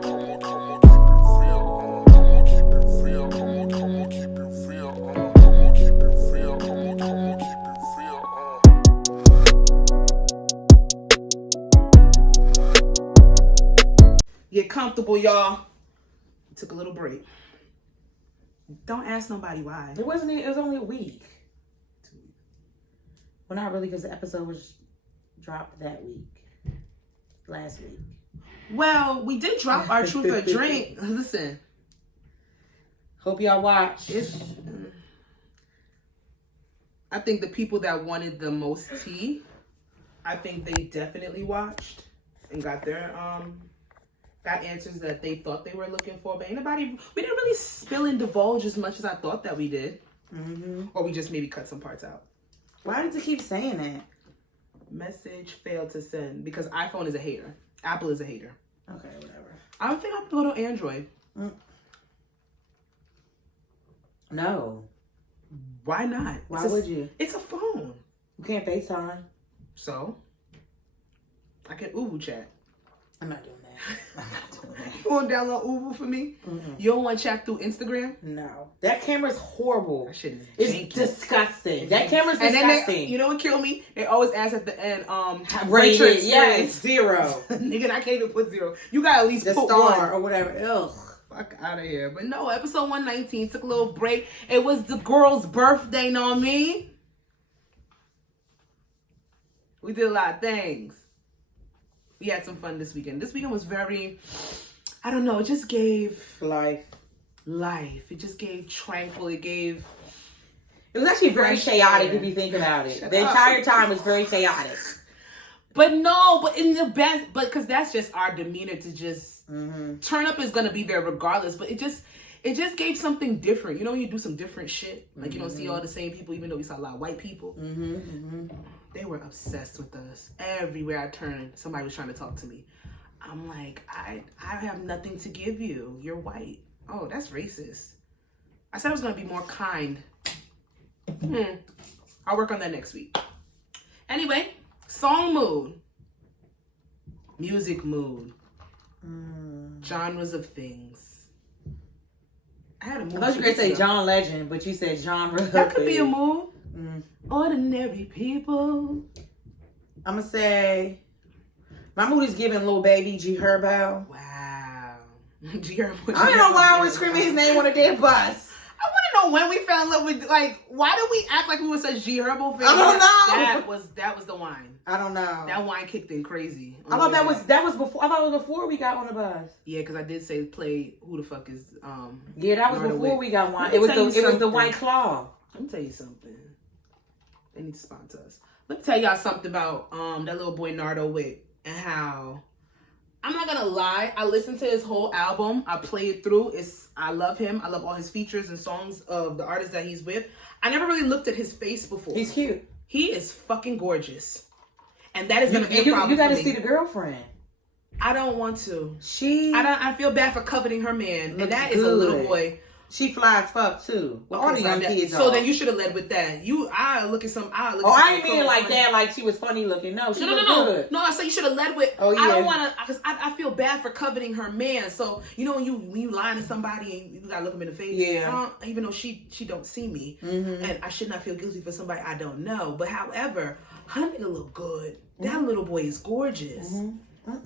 Get comfortable, y'all. Took a little break. Don't ask nobody why. It wasn't. It was only a week. 2 weeks. Well, not really, because the episode was dropped that week. Last week. Well, we did drop our Truth or Drink. Listen. Hope y'all watch. I think the people that wanted the most tea, I think they definitely watched and got their got answers that they thought they were looking for. But we didn't really spill and divulge as much as I thought that we did. Mm-hmm. Or we just maybe cut some parts out. Why did you keep saying that? Message failed to send because iPhone is a hater. Apple is a hater. Okay, whatever. I don't think I'm going to go to Android. No. Why not? Why would you? It's a phone. You can't FaceTime. So? I can Uvu chat. I'm not doing that. I'm not doing that. You want to download Uvu for me? Mm-mm. You don't want to chat through Instagram? No. That camera's horrible. That shit is It's janky. disgusting. That camera's disgusting. And then you know what killed me? They always ask at the end, rated, yes, 0. Nigga, I can't even put 0. You got to at least the put star 1. or whatever. Ugh. Fuck out of here. But no, episode 119 took a little break. It was the girl's birthday, know what I mean? We did a lot of things. We had some fun this weekend. This weekend was very, I don't know, it just gave life. It just gave tranquil. It was actually very chaotic if you think about it. The entire time was very chaotic. But in the best, because that's just our demeanor to just turn up is gonna be there regardless. But it just gave something different. You know when you do some different shit, like you don't see all the same people, even though we saw a lot of white people. They were obsessed with us. Everywhere I turned, somebody was trying to talk to me. I'm like, I have nothing to give you. You're white. Oh, that's racist. I said I was gonna be more kind. I'll work on that next week. Anyway. Song mood, music mood, genres of things. I had a mood. I thought you were going to say John Legend, but you said genre. That could be a mood. Ordinary people. I'm going to say, my mood is giving Lil Baby G Herbo. Wow. G Herbo. I don't know why I was screaming his name on a dead bus. I want to know when we fell in love with, like, why did we act like we were such G Herbo fans? I don't know. That was the wine. I don't know. That wine kicked in crazy. I thought that was before. I thought it was before we got on the bus. Yeah, because I did say play Who the Fuck Is Yeah, that was before we got wine. It was the White Claw. Let me tell you something. They need to sponsor us. Let me tell y'all something about that little boy Nardo Wick and how I'm not gonna lie. I listened to his whole album. I played through. I love him. I love all his features and songs of the artists that he's with. I never really looked at his face before. He's cute. He is fucking gorgeous. And that is going to be a problem. You got to see the girlfriend. I don't want to. I feel bad for coveting her man. Looks and that good. is a little boy. She fly as fuck too. Well, all the young kids. So then you should have led with that. I didn't mean it like that. Like she was funny looking. No, she looked good. No, I said you should have led with. Oh yeah. I don't want to, because I feel bad for coveting her man. So you know when you lying to somebody and you gotta look them in the face. Yeah. Even though she don't see me, and I should not feel guilty for somebody I don't know. But however, her nigga look good. That little boy is gorgeous. And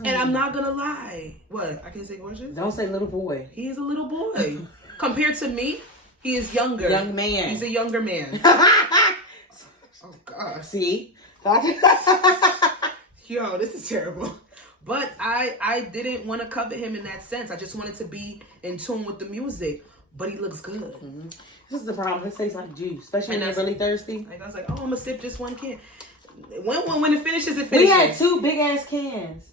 I'm not gonna lie. What? I can't say gorgeous? Don't say little boy. He is a little boy. Compared to me, he is younger. Young man. He's a younger man. Oh, God. See? Yo, this is terrible. But I didn't want to covet him in that sense. I just wanted to be in tune with the music. But he looks good. This is the problem. It tastes like juice. Especially when they're really thirsty. Like I was like, oh, I'm going to sip just one can. When it finishes, it finishes. We had 2 big-ass cans.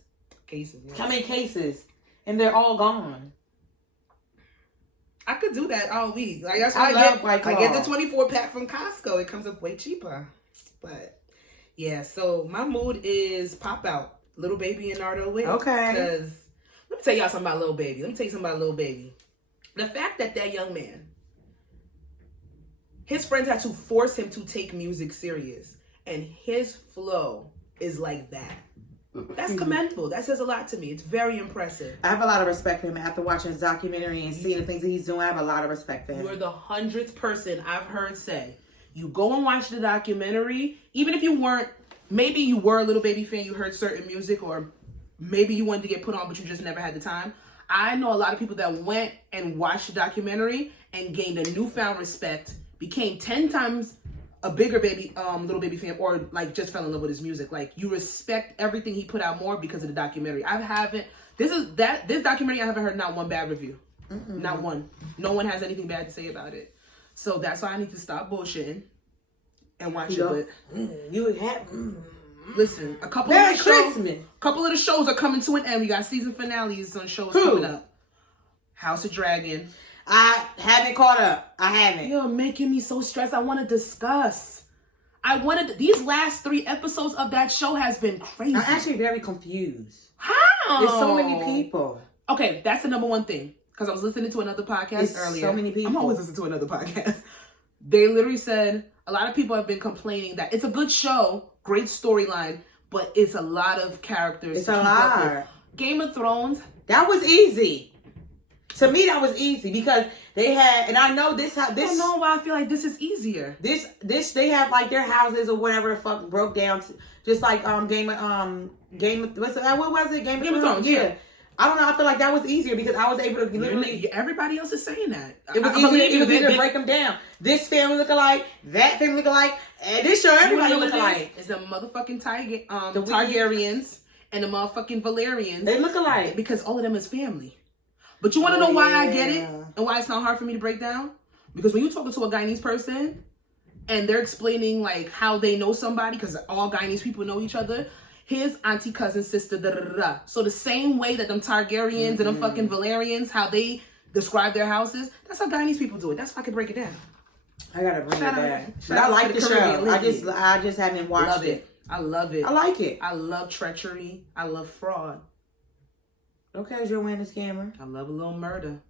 Cases. Yeah. Come in cases. And they're all gone. I could do that all week. Like that's why I get the 24 pack from Costco. It comes up way cheaper. But yeah, so my mood is pop out. Little Baby and Nardo Wick. Okay. Because let me tell y'all something about Little Baby. The fact that young man, his friends had to force him to take music serious. And his flow is like that. That's commendable. That says a lot to me. It's very impressive. I have a lot of respect for him. After watching his documentary and seeing the things that he's doing, I have a lot of respect for him. You're the 100th person I've heard say, you go and watch the documentary, even if you weren't, maybe you were a Little Baby fan, you heard certain music, or maybe you wanted to get put on, but you just never had the time. I know a lot of people that went and watched the documentary and gained a newfound respect, became 10 times a bigger Little Baby fan, or like just fell in love with his music. Like, you respect everything he put out more because of the documentary. This documentary, I haven't heard not one bad review. Not one. No one has anything bad to say about it. So that's why I need to stop bullshitting and watch it. Listen, a couple of the shows are coming to an end. We got season finales on shows coming up. House of Dragon. I haven't caught up. I haven't. You're making me so stressed. I want to discuss. These last 3 episodes of that show has been crazy. I'm actually very confused. How? There's so many people. Okay, that's the number one thing. Because I was listening to another podcast earlier. So many people. I'm always listening to another podcast. They literally said a lot of people have been complaining that it's a good show, great storyline, but it's a lot of characters. It's a lot. Game of Thrones. That was easy. To me, that was easy because they had, and I know this. I don't know why I feel like this is easier. This they have like their houses or whatever the fuck broke down, just like Game of what was it? Game of Thrones. Yeah. I don't know. I feel like that was easier because I was able to literally. Everybody else is saying that. It was easier to break them down. This family look alike, that family look alike, and this show everybody look alike. It's the motherfucking the Targaryens and the motherfucking Valerians. They look alike because all of them is family. But you want to know why I get it and why it's not hard for me to break down? Because when you're talking to a Guyanese person and they're explaining like how they know somebody, because all Guyanese people know each other, his auntie, cousin, sister, da da da da. So the same way that them Targaryens and them fucking Valerians, how they describe their houses, that's how Guyanese people do it. That's how I can break it down. I gotta bring it back. But I like the show. I just haven't watched it. I love it. I like it. I love treachery. I love fraud. Okay, Joanna Scammer. I love a little murder.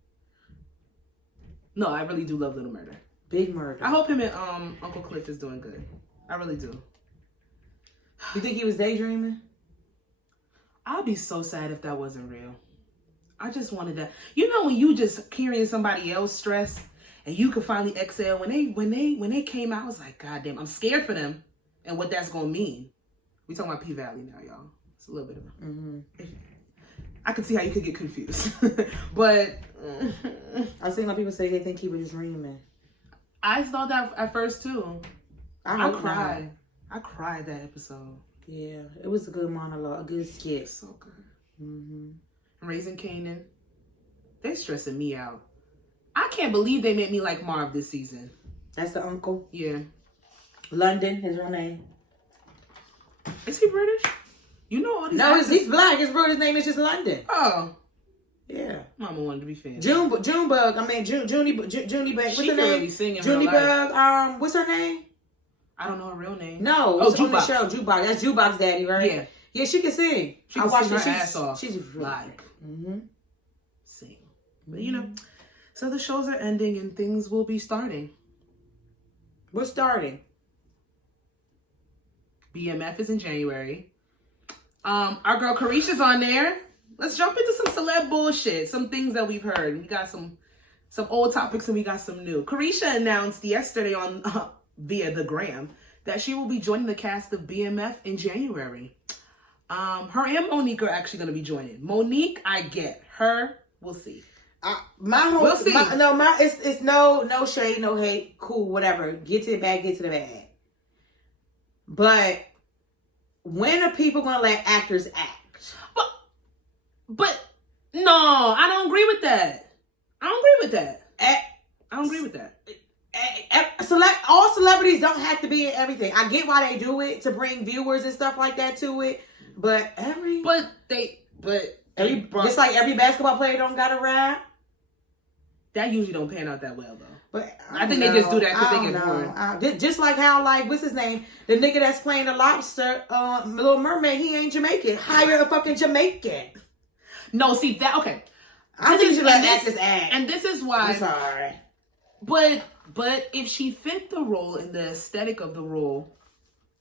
No, I really do love little murder. Big murder. I hope him and Uncle Cliff is doing good. I really do. You think he was daydreaming? I'd be so sad if that wasn't real. I just wanted that. You know when you just carrying somebody else's stress and you could finally exhale. When they came out, I was like, God damn, I'm scared for them and what that's gonna mean. We talking about P-Valley now, y'all. It's a little bit of I could see how you could get confused. But I've seen a lot of people say they think he was dreaming. I thought that at first too. I cried. Not. I cried that episode. Yeah, it was a good monologue, a good skit. So good. Raising Kanan. They're stressing me out. I can't believe they made me like Marv this season. That's the uncle? Yeah. London, his real name. Is he British? You know all these No, he's black. His brother's name is just London. Oh. Yeah. Mama wanted to be famous. Junebug. Junie Bug. What's her name? Really sing in Junie real life. Bug. What's her name? I don't know her real name. No. It's on the show. Jukebox. That's Jukebox Daddy, right? Yeah. Yeah, she can sing. She can sing her ass off. She's really like. Sing. But you know, so the shows are ending and things will be starting. We're starting. BMF is in January. Our girl Carisha's on there. Let's jump into some celeb bullshit. Some things that we've heard. We got some old topics and we got some new. Carisha announced yesterday on via the gram that she will be joining the cast of BMF in January. Her and Monique are actually going to be joining. Monique, I get. Her, we'll see. We'll see. It's no shade, no hate. Cool, whatever. Get to the bag, get to the bag. But when are people gonna let actors act? But no, I don't agree with that. I don't agree with that. All celebrities don't have to be in everything. I get why they do it to bring viewers and stuff like that to it, but just like every basketball player don't gotta rap. That usually don't pan out that well though. But I think they just do that because they get bored. Just like how, like, what's his name? The nigga that's playing the lobster, Little Mermaid, he ain't Jamaican. Hire a fucking Jamaican. No, see that. Okay, I think you should let actors act. And this is why. I'm sorry. But if she fit the role and the aesthetic of the role,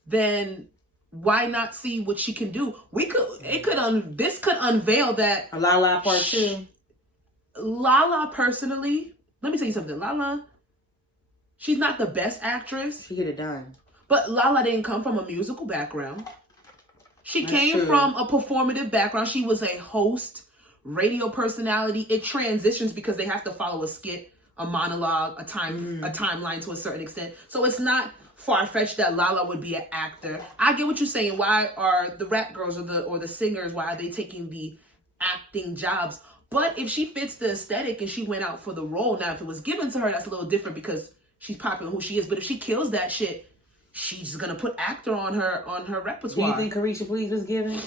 then why not see what she can do? This could unveil that. A Lala part 2. Lala, personally, let me tell you something. Lala, she's not the best actress. She get it done. But Lala didn't come from a musical background. She came from a performative background. She was a host, radio personality. It transitions because they have to follow a skit, a monologue, a timeline to a certain extent. So it's not far-fetched that Lala would be an actor. I get what you're saying. Why are the rap girls or the singers, why are they taking the acting jobs? But if she fits the aesthetic and she went out for the role, now if it was given to her, that's a little different because she's popular who she is. But if she kills that shit, she's gonna put actor on her repertoire. Do you think Carisha Please was given?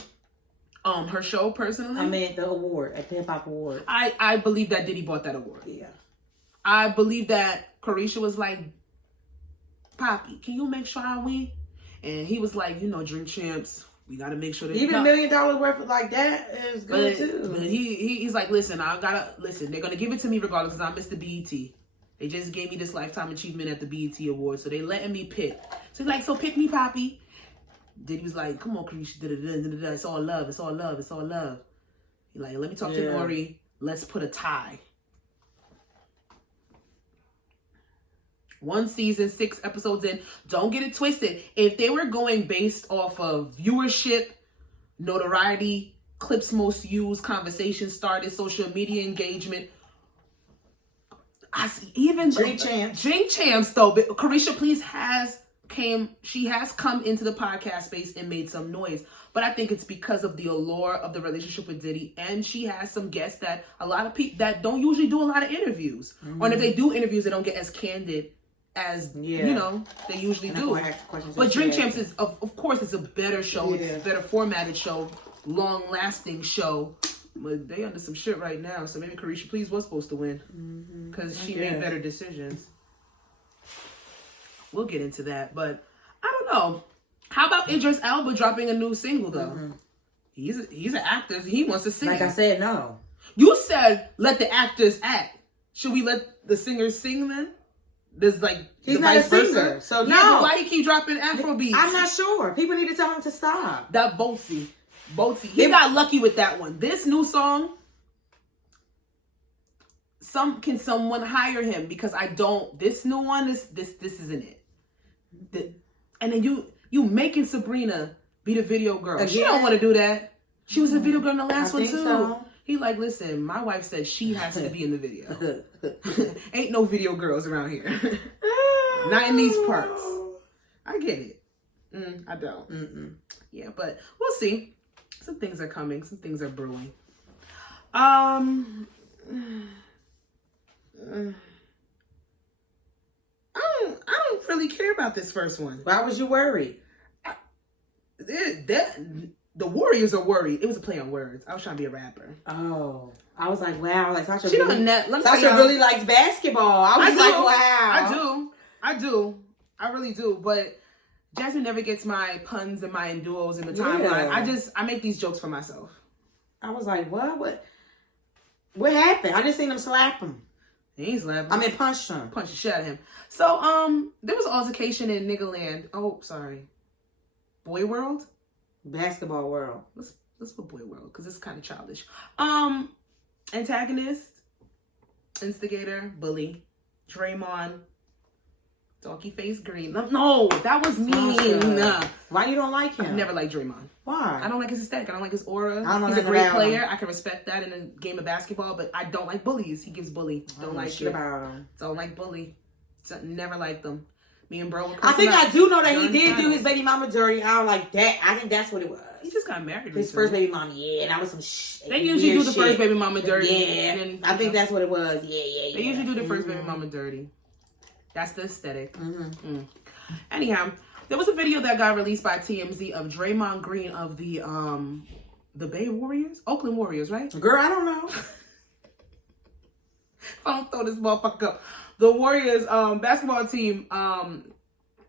Her show personally? I meant the award, at the Hip Hop Award. I believe that Diddy bought that award. Yeah. I believe that Carisha was like, Poppy, can you make sure I win? And he was like, Drink Champs, we gotta make sure that even $1 million worth like that is good too. But he's like, listen, they're gonna give it to me regardless because I missed the BET. They just gave me this Lifetime Achievement at the BET Awards, so they letting me pick. So he's like, so pick me, Poppy. Diddy was like, come on, Carisha, it's all love, it's all love, it's all love. He's like, let me talk to Nori. Let's put a tie. 1 season, 6 episodes in. Don't get it twisted. If they were going based off of viewership, notoriety, clips most used, conversation started, social media engagement, I see even Drink Champs though. But Carisha Please has come into the podcast space and made some noise. But I think it's because of the allure of the relationship with Diddy, and she has some guests that a lot of people that don't usually do a lot of interviews, or if they do interviews, they don't get as candid as they usually do. But Drink Champs is of course it's a better show. Yeah. It's a better formatted show, long lasting show. But they under some shit right now, so maybe Carisha Please was supposed to win because she made better decisions. We'll get into that, but I don't know. How about Idris Elba dropping a new single though? He's an actor. He wants to sing. Like I said, no. You said let the actors act. Should we let the singers sing then? There's he's not a singer, so no. But why he keep dropping Afro beats? I'm not sure. People need to tell him to stop. That Boatsy. He got lucky with that one. This new song, can someone hire him? Because I don't. This new one, this isn't it. And then you making Sabrina be the video girl. Again? She don't want to do that. She was a video girl in the last one too. So. He like, listen, my wife said she has to be in the video. Ain't no video girls around here. Not in these parts. I get it. I don't. Yeah, but we'll see. Some things are coming. Some things are brewing. I don't really care about this first one. Why was you worried? The Warriors are worried. It was a play on words. I was trying to be a rapper. Oh. I was like, wow. Like Sasha Sasha really likes basketball. I was like, wow. I do. I really do. But Jasmine never gets my puns and my duos in the timeline. I make these jokes for myself. I was like, what happened? I just seen him slap him. He ain't slapping. I mean, punch him. Punch the shit out of him. So, there was altercation in Niggaland. Oh, sorry. Boy World? Basketball World. Let's put Boy World, because it's kind of childish. Antagonist, instigator, bully, Draymond, donkey face green. No, that was mean. Why you don't like him? I never liked Draymond. Why? I don't like his aesthetic. I don't like his aura. He's a great player. I can respect that in a game of basketball, but I don't like bullies. He gives bully. Don't like it. Don't like bully. Never liked them. Me and bro. I think I do know that he did do his baby mama dirty. I don't like that. I think that's what it was. He just got married. His first baby mama, and that was some shit. They usually do the first baby mama dirty. Yeah, and then, I think that's what it was. Yeah. They usually do the first baby mama dirty. That's the aesthetic. Anyhow, there was a video that got released by TMZ of Draymond Green of the Bay Warriors, Oakland Warriors, right? Girl, I don't know. I don't throw this motherfucker up. The Warriors basketball team,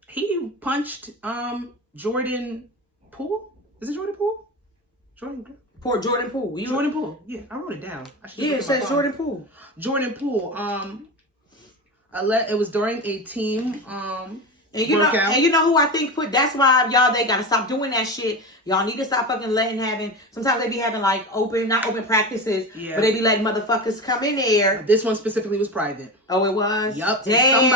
he punched Jordan Poole. Is it Jordan Poole? Jordan Poole. Jordan Poole. Yeah, I wrote it down. It says Jordan Poole. Jordan Poole. It was during a team And you know who I think that's why y'all, they gotta stop doing that shit. Y'all need to stop fucking sometimes they be having like not open practices, but they be letting motherfuckers come in there. This one specifically was private. Oh, it was? Yup. Damn.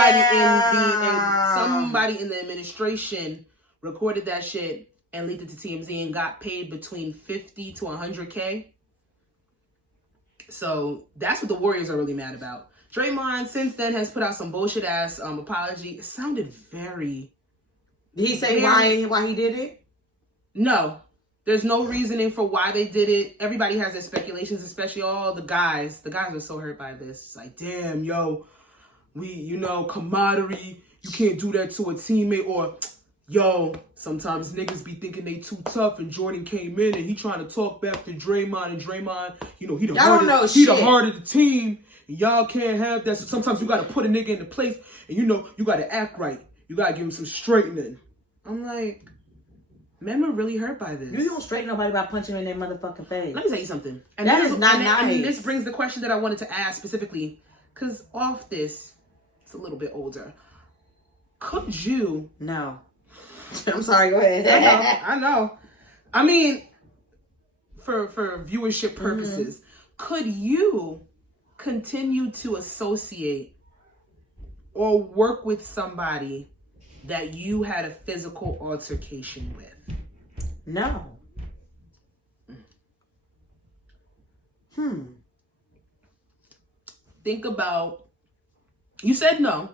Somebody in the administration recorded that shit and leaked it to TMZ and got paid between 50 to 100K. So that's what the Warriors are really mad about. Draymond since then has put out some bullshit ass apology. It sounded very. Did he say why he did it? No, there's no reasoning for why they did it. Everybody has their speculations, especially all the guys. The guys are so hurt by this. It's like, damn, yo, camaraderie. You can't do that to a teammate. Or, yo, sometimes niggas be thinking they too tough, and Jordan came in and he trying to talk back to Draymond, and Draymond, he the heart of the team. Y'all can't have that. So sometimes you got to put a nigga into place, and you got to act right. You got to give him some straightening. I'm like, men were really hurt by this. You don't straighten nobody by punching in their motherfucking face. Let me tell you something. And that is not nice. And this brings the question that I wanted to ask specifically, because off this, it's a little bit older. Could you? No. I'm sorry, go ahead. I know. I mean, for viewership purposes, could you continue to associate or work with somebody that you had a physical altercation with? No. Think about, you said no.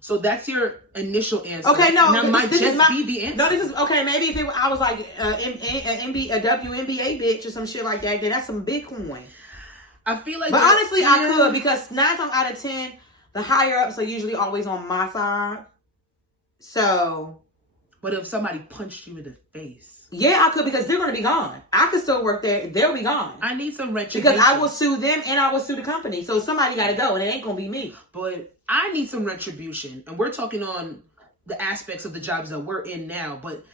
So that's your initial answer. Okay, no. That might be the answer. No, this is, okay, maybe if I was like a WNBA bitch or some shit like that, then that's some Bitcoin. I feel like... But honestly, I could, because 9 times out of 10, the higher ups are usually always on my side. So... But if somebody punched you in the face... Yeah, I could, because they're going to be gone. I could still work there. They'll be gone. I need some retribution. Because I will sue them and I will sue the company. So somebody got to go, and it ain't going to be me. But I need some retribution. And we're talking on the aspects of the jobs that we're in now. But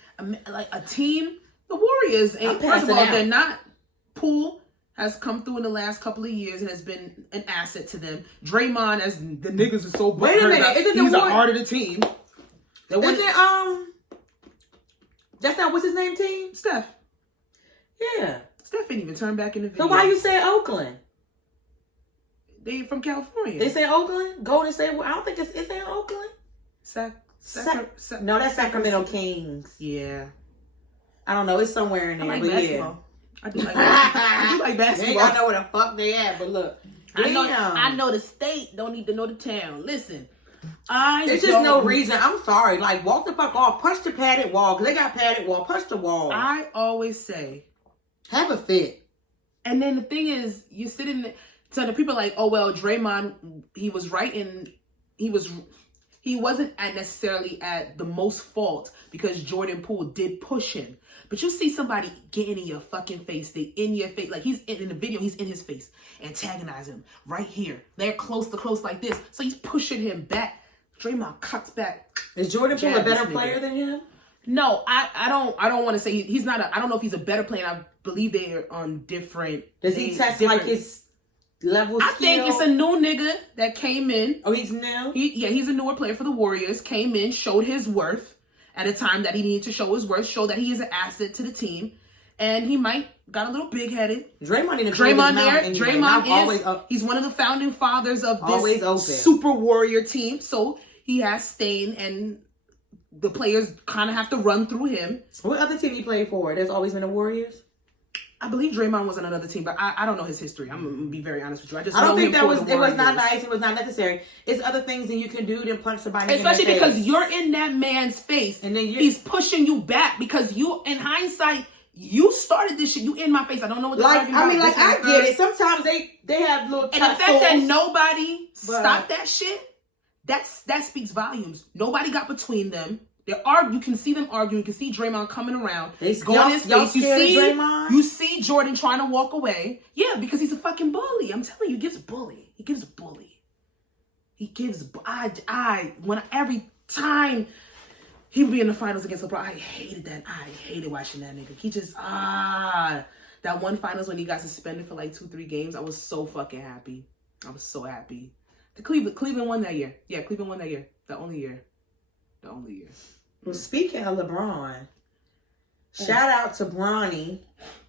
like a team, the Warriors ain't... First of all, they're not... Poole has come through in the last couple of years and has been an asset to them. Draymond, as the niggas are so... Wait a minute. He's the heart of the team. That's not what's his name team? Steph. Yeah. Steph ain't even turned back in the video. So why you say Oakland? They from California. They say Oakland? Golden State? I don't think it's in Oakland. No, that's Sacramento Kings. Yeah. I don't know. It's somewhere in there. I like basketball. Yeah. I do like basketball. I know where the fuck they at, but look. I know the state. Don't need to know the town. Listen. There's just no reason. I'm sorry. Like, walk the fuck off. Punch the padded wall. Because they got padded wall. Punch the wall. I always say, have a fit. And then the thing is, you sit in the... So the people are like, oh, well, Draymond, he was right in... He wasn't necessarily at the most fault because Jordan Poole did push him. But you see somebody getting in your fucking face. They in your face. Like, he's in the video, he's in his face. Antagonizing him right here. They're close to close like this. So he's pushing him back. Draymond cuts back. Is Jordan Poole a better player than him? No, I don't want to say he's not I don't know if he's a better player. I believe they're on different... Does he test like his... level skill? I think it's a new nigga that came in. Oh, he's new? He's a newer player for the Warriors. Came in, showed his worth at a time that he needed to show his worth, show that he is an asset to the team. And he got a little big-headed. Draymond he's one of the founding fathers of this super Warrior team. So he has staying, and the players kind of have to run through him. What other team he played for? There's always been the Warriors? I believe Draymond was on another team, but I don't know his history. I'm going to be very honest with you. I don't think it was not nice. It was not necessary. It's other things that you can do than punch somebody especially in the because face. You're in that man's face. And then he's pushing you back because you, in hindsight, you started this shit. You in my face. I don't know what they're talking about. I mean, like, I get it. Sometimes they have little and the fact that nobody stopped that shit, that speaks volumes. Nobody got between them. You can see them arguing. You can see Draymond coming around. Going his face. You see Jordan trying to walk away. Yeah, because he's a fucking bully. I'm telling you, he gives bully. Every time he would be in the finals against LeBron, I hated that. I hated watching that nigga. He just, that one finals when he got suspended for like 2-3 games, I was so fucking happy. I was so happy. Cleveland won that year. Yeah, Cleveland won that year. The only year. The only year. Well, speaking of LeBron, shout out to Bronny,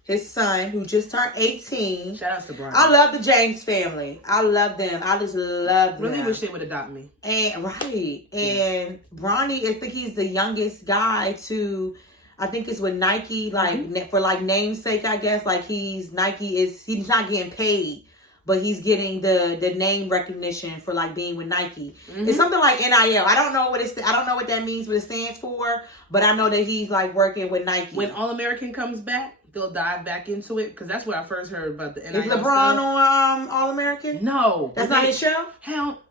his son, who just turned 18. Shout out to Bronny. I love the James family. I love them. I just love them. Really wish they would adopt me. And and Bronny, I think he's the youngest guy to, I think it's with Nike, like for like namesake, I guess. Like he's not getting paid, but he's getting the name recognition for like being with Nike. It's something like NIL. I don't know what that means, what it stands for, but I know that he's like working with Nike. When All American comes back, they'll dive back into it because that's where I first heard about the NIL. Is LeBron on All American? No, that's not his show. Hell,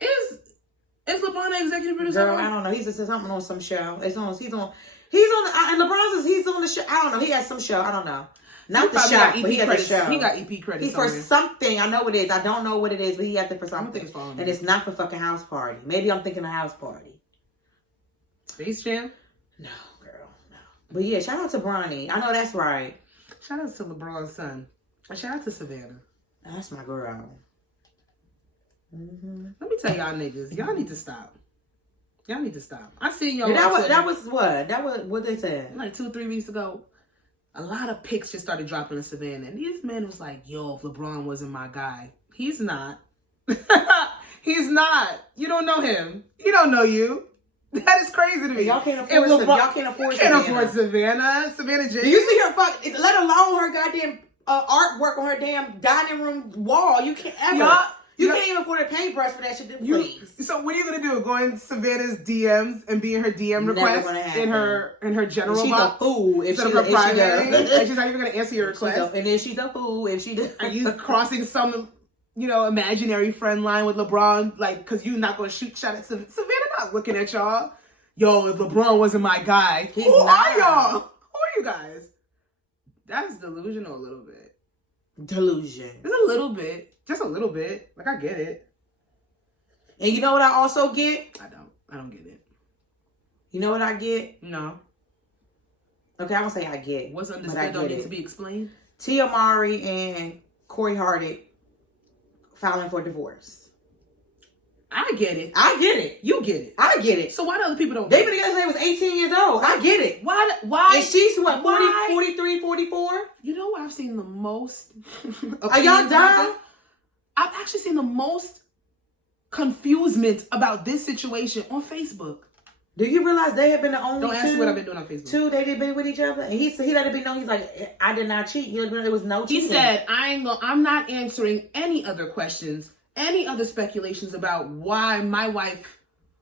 is LeBron an executive producer? Girl, I don't know. He's just something on some show. He's on and LeBron's he's on the show. I don't know. He has some show. I don't know. Not the show, but he has a show. He got EP credits. He's for something. I know what it is. I don't know what it is, but he has it for something. I don't think it's following and it's not for fucking House Party. Maybe I'm thinking a House Party. Space Jam? No, girl, no. But yeah, shout out to Bronny. I know that's right. Shout out to LeBron's son. And shout out to Savannah. That's my girl. Let me tell y'all niggas, y'all need to stop. Y'all need to stop. I seen y'all. Yeah, that was what they said. Like 2-3 weeks ago. A lot of pics just started dropping in Savannah. And this man was like, yo, if LeBron wasn't my guy. He's not. He's not. You don't know him. He don't know you. That is crazy to me. Y'all can't afford Savannah. Y'all can't afford Savannah. Savannah James. Do you see her let alone her goddamn artwork on her damn dining room wall? You can't ever. You can't even afford a paintbrush for that shit, please. So what are you gonna do? Go in Savannah's DMs and be in her DM request in her general she's box? A fool if her private, and she's not even gonna answer your request. And then she's a fool if she does. Are you crossing some, imaginary friend line with LeBron? Like, because you're not gonna shout at Savannah. Not looking at y'all. Yo, if LeBron wasn't my guy, who are y'all? Who are you guys? That's delusional a little bit. Delusion. It's a little bit. Just a little bit. Like, I get it. And you know what I also get? I don't get it. You know what I get? No. Okay, I won't say I get. What's understood don't need to be explained? Tia Mowry and Corey Hardick filing for divorce. I get it. I get it. You get it. I get it. So why do other people don't get it? They together was 18 years old. I get it. Why? And she's what, 40, 43, 44? You know what I've seen the most? Are y'all done? I've actually seen the most confusement about this situation on Facebook. Do you realize they have been the only Don't ask me what I've been doing on Facebook. Two they've been with each other, and he let it be known. He's like, I did not cheat. There was no cheating. He said, I'm not answering any other questions, any other speculations about why my wife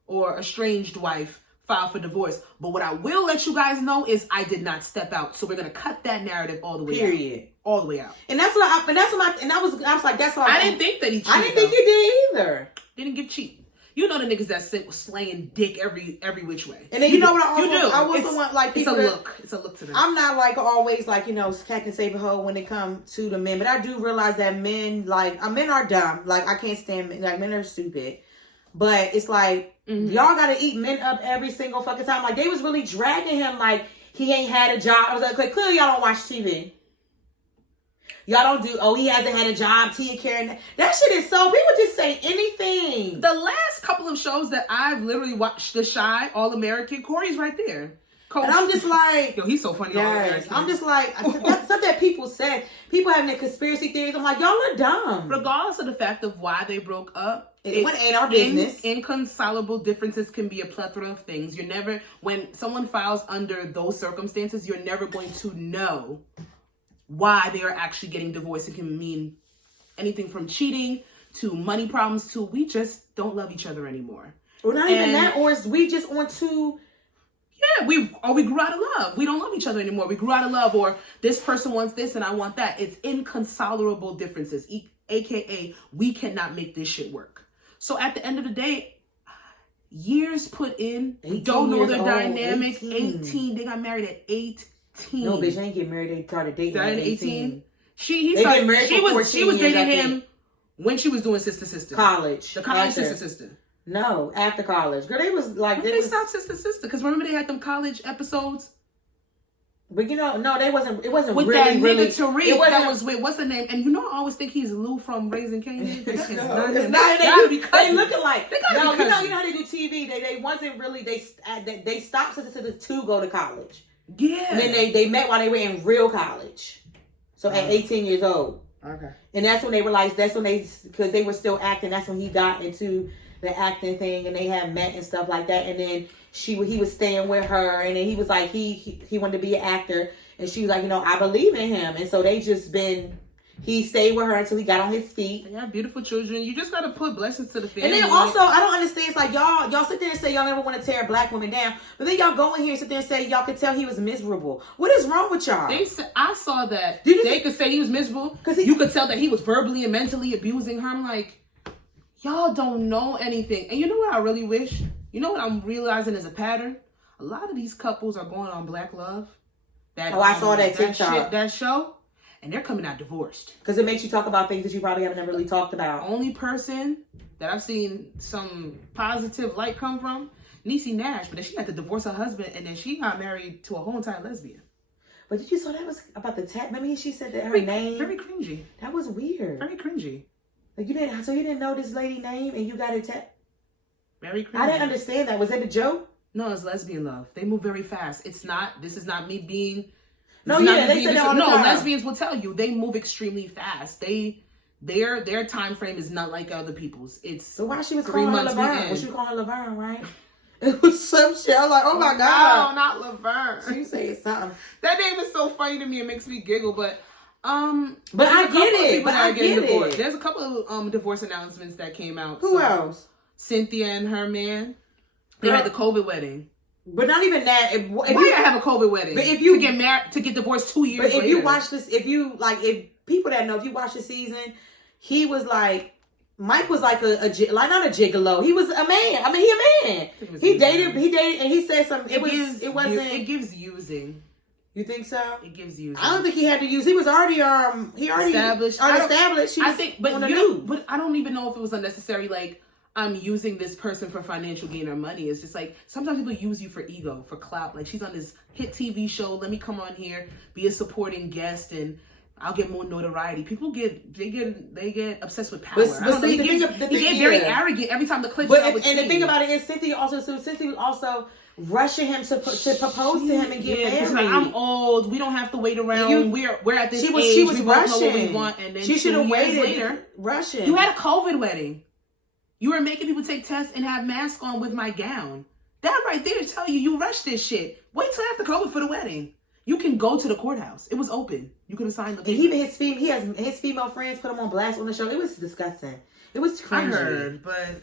or estranged wife filed for divorce. But what I will let you guys know is I did not step out. So we're gonna cut that narrative all the way Period. Out. All the way out. And that's what I was like, that's all. I didn't think that he cheated. I didn't think he did either. Didn't give cheat. You know the niggas that was slaying dick every which way. And then you know what I also want like people. It's a look to them. I'm not like always like Captain Save a Hoe when it comes to the men, but I do realize that men men are dumb. Like I can't stand men. Like men are stupid. But it's like y'all gotta eat men up every single fucking time. Like they was really dragging him like he ain't had a job. I was like, clearly y'all don't watch TV. Y'all don't do, he hasn't had a job, Tia Karen. That shit is so, people just say anything. The last couple of shows that I've literally watched, The Shy, All American, Corey's right there. Coach. And I'm just like, yo, he's so funny. Yes. I'm just like, that's stuff that people say. People having their conspiracy theories. I'm like, y'all are dumb. Regardless of the fact of why they broke up, it ain't our business. Inconsolable differences can be a plethora of things. When someone files under those circumstances, you're never going to know why they are actually getting divorced. It can mean anything from cheating to money problems to we just don't love each other anymore. Or not even that, or is we just want to... Yeah, we grew out of love. We don't love each other anymore. We grew out of love, or this person wants this and I want that. It's inconsolable differences, aka we cannot make this shit work. So at the end of the day, years put in, we don't know their dynamic. 18, they got married at 18. No, bitch, I ain't get married. They started dating at 18. She was dating him when she was doing Sister. College. The college Sister. No, after college. Girl, they was like... They stopped Sister. Because remember they had them college episodes? But no, they wasn't. It wasn't with really, that nigga really. Tariq. That was with what's the name? And I always think he's Lou from Raising Kanan. It's not him. They look alike. No, you know how they do TV. They wasn't really. They stopped to the two go to college. Yeah. And then they met while they were in real college. So at 18 years old. Okay. And that's when they realized. Because they were still acting. That's when he got into the acting thing, and they had met and stuff like that. And then he was staying with her, and then he was like he wanted to be an actor, and she was like, I believe in him. And so he stayed with her until he got on his feet. They have beautiful children. You just gotta put blessings to the family. And then also, I don't understand. It's like y'all sit there and say y'all never want to tear black women down, but then y'all go in here and sit there and say y'all could tell he was miserable. What is wrong with y'all? I saw that they could say he was miserable because you could tell that he was verbally and mentally abusing her. I'm like, y'all don't know anything. And you know what I really wish? You know what I'm realizing is a pattern? A lot of these couples are going on Black Love. I saw that TikTok. That show. And they're coming out divorced. Because it makes you talk about things that you probably haven't ever really talked about. Only person that I've seen some positive light come from, Niecy Nash. But then she had to divorce her husband, and then she got married to a whole entire lesbian. But did you saw that was about the tech? Maybe she said that her name. Very cringy. That was weird. Very cringy. Like you didn't know this lady's name, and you got it. Very cringy. I didn't understand that. Was that a joke? No, it's lesbian love. They move very fast. This is not me being. No, yeah, they said that all the time. Lesbians will tell you they move extremely fast. Their time frame is not like other people's. It's so why she was calling her Laverne? Was she calling her Laverne, right? It was some shit. I was like, oh my god, no, not Laverne. She said something. That name is so funny to me. It makes me giggle, but I get it. But I get it. There's a couple of divorce announcements that came out. Who else? Cynthia and her man. They had the COVID wedding. But not even that. Why you have a COVID wedding? But if you get married, to get divorced 2 years later. But if you watch this, if people that know, if you watch the season, he was like, Mike was like not a gigolo. He was a man. I mean, he a man. He dated, and he said something. It gives using. You think so? It gives using. I don't think he had to use. He was already established. I think, but I don't even know if it was unnecessary. Like, I'm using this person for financial gain or money. It's just like sometimes people use you for ego, for clout. Like, she's on this hit TV show. Let me come on here, be a supporting guest, and I'll get more notoriety. People get obsessed with power. But see, he get very arrogant every time the clips. And the thing about it is, Cynthia was also rushing him to propose to him and get married. Like, I'm old. We don't have to wait around. We're at this age. She was we rushing. Know what we want, and then she should have waited. Later, rushing. You had a COVID wedding. You were making people take tests and have masks on with my gown. That right there tell you rushed this shit. Wait till after COVID for the wedding. You can go to the courthouse. It was open. You could have signed the paper. And his female friends put him on blast on the show. It was disgusting. It was cringy. I heard, but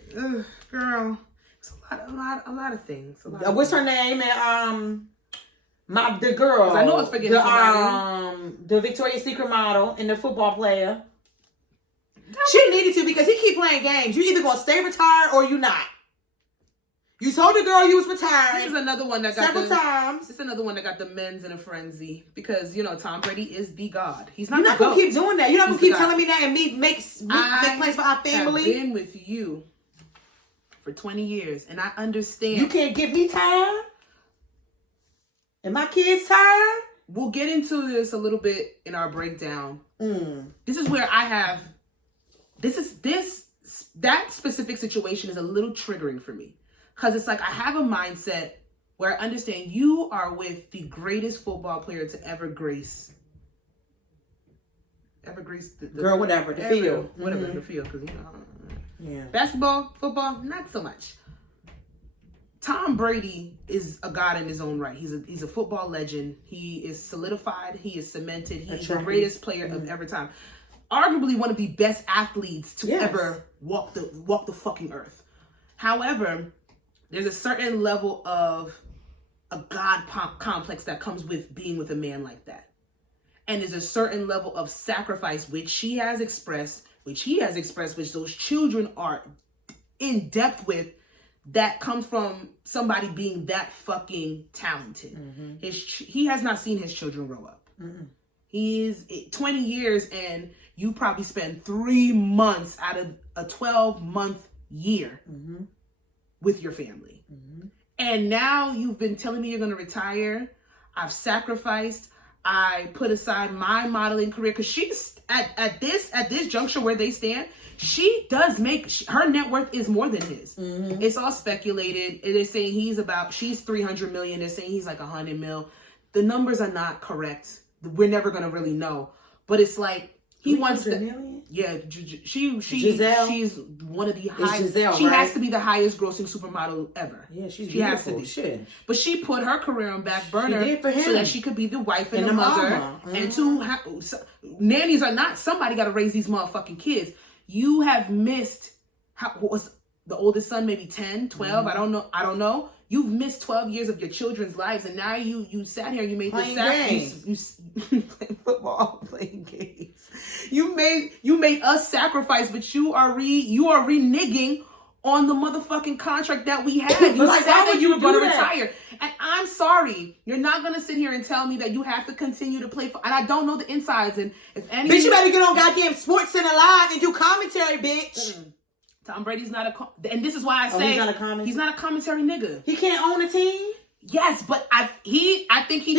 girl, it's a lot of things. What's her name? And the girl. I know I was forgetting somebody. The Victoria's Secret model and the football player. She needed to because he keep playing games. You either gonna stay retired or you not. You told the girl you was retired. This is another one that got several times. This is another one that got the men's in a frenzy because Tom Brady is the God. He's not. You're not gonna keep doing that. You're not gonna keep telling me that and make plans for our family. I've been with you for 20 years, and I understand. You can't give me time, and my kids time. We'll get into this a little bit in our breakdown. This is where I have. That specific situation is a little triggering for me because it's like I have a mindset where I understand you are with the greatest football player to ever grace the girl, whatever the field, the field, because yeah, basketball, football, not so much. Tom Brady is a god in his own right. He's a football legend. He is solidified. He is cemented. He's the greatest player of ever time. Arguably one of the best athletes to ever walk the fucking earth. However, there's a certain level of a god complex that comes with being with a man like that. And there's a certain level of sacrifice which he has expressed, which those children are in depth with, that comes from somebody being that fucking talented. He has not seen his children grow up. He's 20 years and you probably spend 3 months out of a 12-month year with your family. And now you've been telling me you're going to retire. I've sacrificed. I put aside my modeling career because she's at this juncture where they stand. She does make her net worth is more than his. Mm-hmm. It's all speculated. They're saying she's 300 million. They're saying he's like 100 mil. The numbers are not correct. We're never gonna really know. But it's like he wants to. Million? Yeah, Giselle. She's one of the highest. Giselle, she has to be the highest grossing supermodel ever. Yeah, she has to be. Shit. But she put her career on back burner so that she could be the wife and the mother. Mm-hmm. And nannies are not. Somebody got to raise these motherfucking kids. You have missed. What was the oldest son? Maybe 10, 12. Mm-hmm. I don't know. You've missed 12 years of your children's lives, and now you sat here and you made this sacrifice. You playing football, playing games. You made us sacrifice, but you are reneging on the motherfucking contract that we had. You said that you were going to retire, and I'm sorry, you're not going to sit here and tell me that you have to continue to play. And I don't know the insides, and if any, bitch, you better get on goddamn Sports Center Live and do commentary, bitch. Mm-mm. Tom Brady's not and this is why I say he's not a commentary nigga. He can't own a team. Yes, but I think he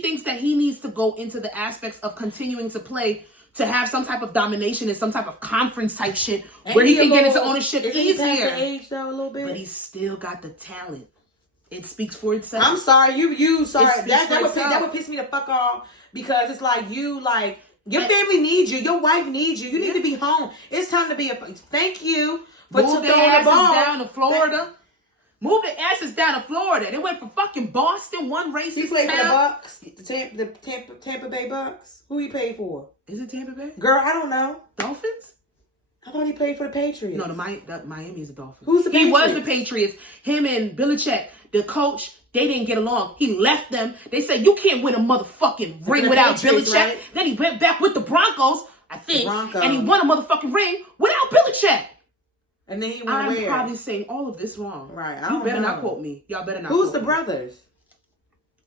thinks that he needs to go into the aspects of continuing to play to have some type of domination and some type of conference type shit where he can get into ownership easier. Age though, a little bit, but he's still got the talent. It speaks for itself. I'm sorry, you sorry. That would piss me the fuck off because it's like your family needs you. Your wife needs you. You need to be home. It's time to be thank you for throwing the ball down to Florida. Move the asses down to Florida. They went from fucking Boston, one race. He played for the Bucks, the Tampa Bay Bucks. Who he paid for? Is it Tampa Bay? Girl, I don't know. Dolphins? I thought he played for the Patriots. No, Miami is the Dolphins. Who's the Patriots? He was the Patriots. Him and Belichick, the coach. They didn't get along. He left them. They said, you can't win a motherfucking ring without Belichick. Right? Then he went back with the Broncos, I think. And he won a motherfucking ring without Belichick. And then he went I'm probably saying all of this wrong. Right. You better not quote me. Y'all better not Who's the brothers?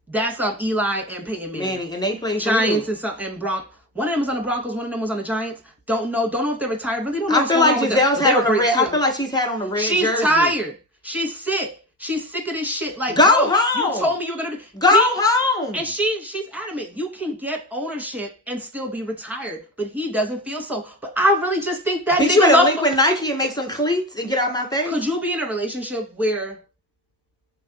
That's Eli and Peyton Manning. And they play Giants and Broncos. One of them was on the Broncos. One of them was on the Giants. Don't know if they're retired. Really don't know. I feel like Giselle's had on the red. I feel like she's had on the red jersey. She's tired. She's sick. She's sick of this shit. Like, go home. You told me you were gonna go home. And she's adamant. You can get ownership and still be retired, but he doesn't feel so. But I really just think that you better link with Nike and make some cleats and get out of my face. Could you be in a relationship where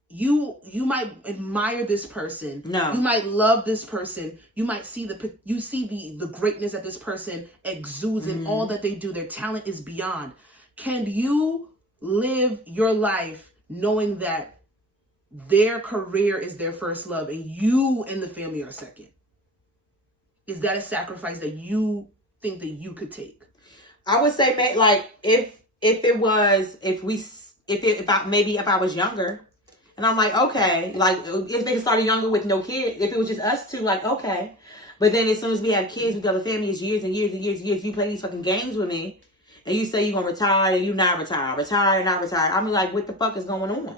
you might admire this person? No. You might love this person. You might see the greatness that this person exudes in all that they do. Their talent is beyond. Can you live your life knowing that their career is their first love and you and the family are second? Is that a sacrifice that you think that you could take? I would say, like, if I was younger, and I'm like, okay, like, if they started younger with no kid, if it was just us two, like, okay. But then as soon as we have kids, we go to family, it's years and years and years and years, you play these fucking games with me, and you say you're going to retire and you not retire and not retire. I'm like, what the fuck is going on?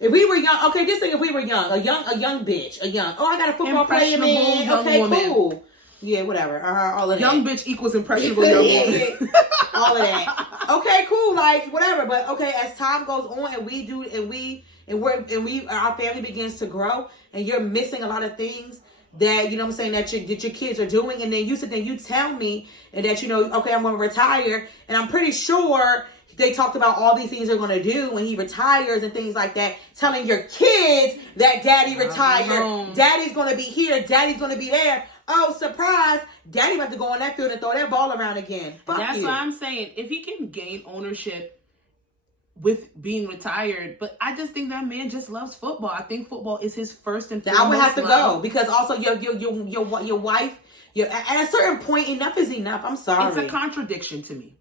If we were young, okay, just think if we were young, a young bitch, I got a football player, man. Okay, cool. Yeah, whatever. All of that. Young bitch equals impressionable young woman. All of that. Okay, cool, like, whatever. But okay, as time goes on and our family begins to grow and you're missing a lot of things that, you know what I'm saying, that your kids are doing, and then you sit there and you tell me and that, you know, okay, I'm going to retire, and I'm pretty sure they talked about all these things they're going to do when he retires and things like that, telling your kids that daddy retired, daddy's going to be here, daddy's going to be there. Oh, surprise, daddy about to go on that field and throw that ball around again. That's what I'm saying. If he can gain ownership with being retired, but I just think that man just loves football. I think football is his first and foremost. I would have to go because also your wife. At a certain point, enough is enough. I'm sorry. It's a contradiction to me.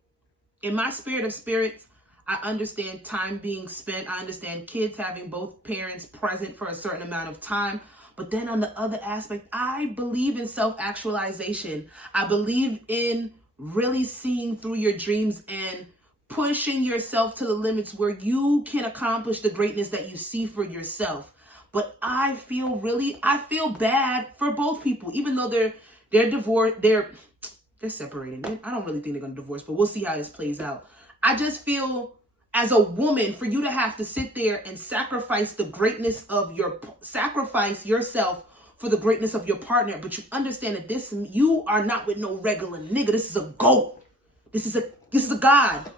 In my spirit of spirits, I understand time being spent. I understand kids having both parents present for a certain amount of time. But then on the other aspect, I believe in self-actualization. I believe in really seeing through your dreams and pushing yourself to the limits where you can accomplish the greatness that you see for yourself. But I feel bad for both people, even though they're divorced, they're separating. I don't really think they're going to divorce, but we'll see how this plays out. I just feel as a woman, for you to have to sit there and sacrifice yourself for the greatness of your partner, but you understand that you are not with no regular nigga. This is a GOAT. This is a God.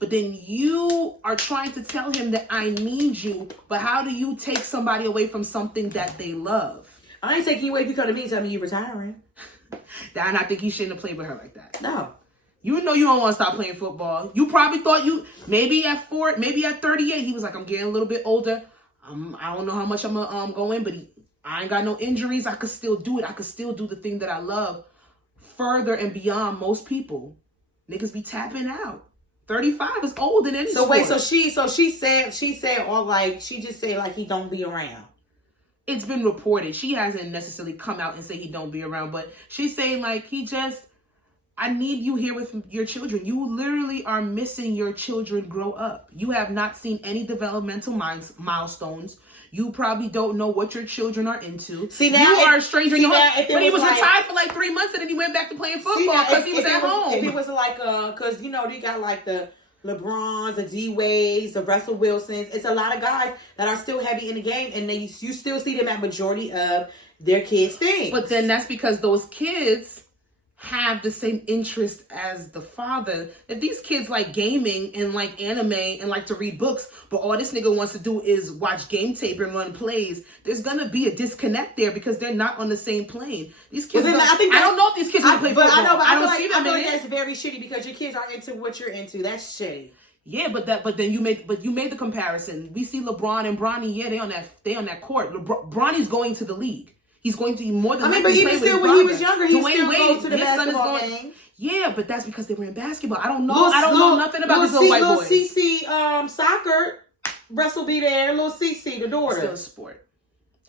But then you are trying to tell him that I need you, but how do you take somebody away from something that they love? I ain't taking you away because of me telling me you're retiring. And I think he shouldn't have played with her like that. No. You know you don't want to stop playing football. You probably thought maybe at 38, he was like, I'm getting a little bit older. I don't know how much I'm going to go in, but I ain't got no injuries. I could still do it. I could still do the thing that I love further and beyond most people. Niggas be tapping out. 35 is old in any sport. Wait, so she said all like, she just said like he don't be around. It's been reported. She hasn't necessarily come out and say he don't be around, but she's saying like I need you here with your children. You literally are missing your children grow up. You have not seen any developmental milestones. You probably don't know what your children are into. See, now you are a stranger in your home. But he was retired for like 3 months and then he went back to playing football because he was at home. If it was like, because you know, they got like the LeBrons, the D-Wades, the Russell Wilsons. It's a lot of guys that are still heavy in the game, and you still see them at majority of their kids' things. But then that's because those kids have the same interest as the father. If these kids like gaming and like anime and like to read books, but all this nigga wants to do is watch game tape and run plays, there's gonna be a disconnect there because they're not on the same plane. These kids, I don't know if these kids will play football. I don't see them. I feel like that's very shitty because your kids are into what you're into. That's shitty. Yeah, but then you made the comparison. We see LeBron and Bronny. Yeah, they on that court. Bronny's going to the league. He's going to be more than but even still, when he was younger, he still go to the basketball game. Yeah, but that's because they were in basketball. I don't know nothing about these little white boys. Little CC, soccer, Russ will be there. Little CC, the daughter. Still a sport.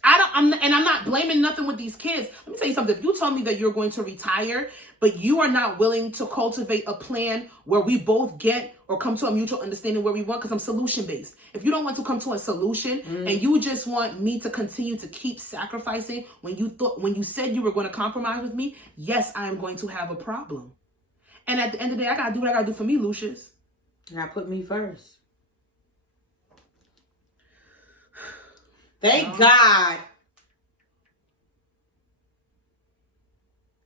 I'm not blaming nothing with these kids. Let me tell you something. If you told me that you're going to retire, but you are not willing to cultivate a plan where we both get or come to a mutual understanding where we want, because I'm solution based. If you don't want to come to a solution and you just want me to continue to keep sacrificing when you said you were going to compromise with me, yes, I am going to have a problem. And at the end of the day, I gotta do what I gotta do for me, Lucius. You gotta put me first. Thank God.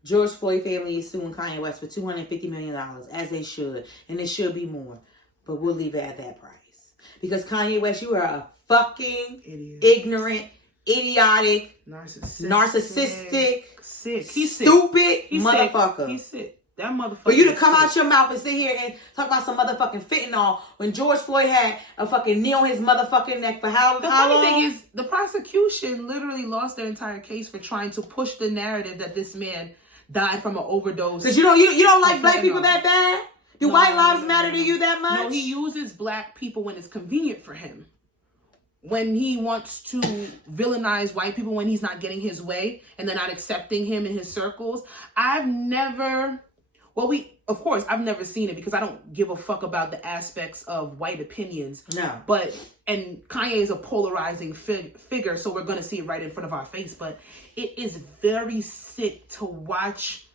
George Floyd family is suing Kanye West for $250 million, as they should. And it should be more. But we'll leave it at that price. Because Kanye West, you are a fucking idiot. Ignorant, idiotic, narcissistic, sick. He's stupid He's motherfucker. Sick. He's sick. That motherfucker. For you to come out your mouth and sit here and talk about some motherfucking fentanyl when George Floyd had a fucking knee on his motherfucking neck for how long? The funny thing is, the prosecution literally lost their entire case for trying to push the narrative that this man died from an overdose. Because you don't like black people that bad? Do white lives matter to you that much? No, he uses black people when it's convenient for him. When he wants to villainize white people when he's not getting his way and they're not accepting him in his circles. I've never seen it because I don't give a fuck about the aspects of white opinions. No. And Kanye is a polarizing figure, so we're going to see it right in front of our face. But it is very sick to watch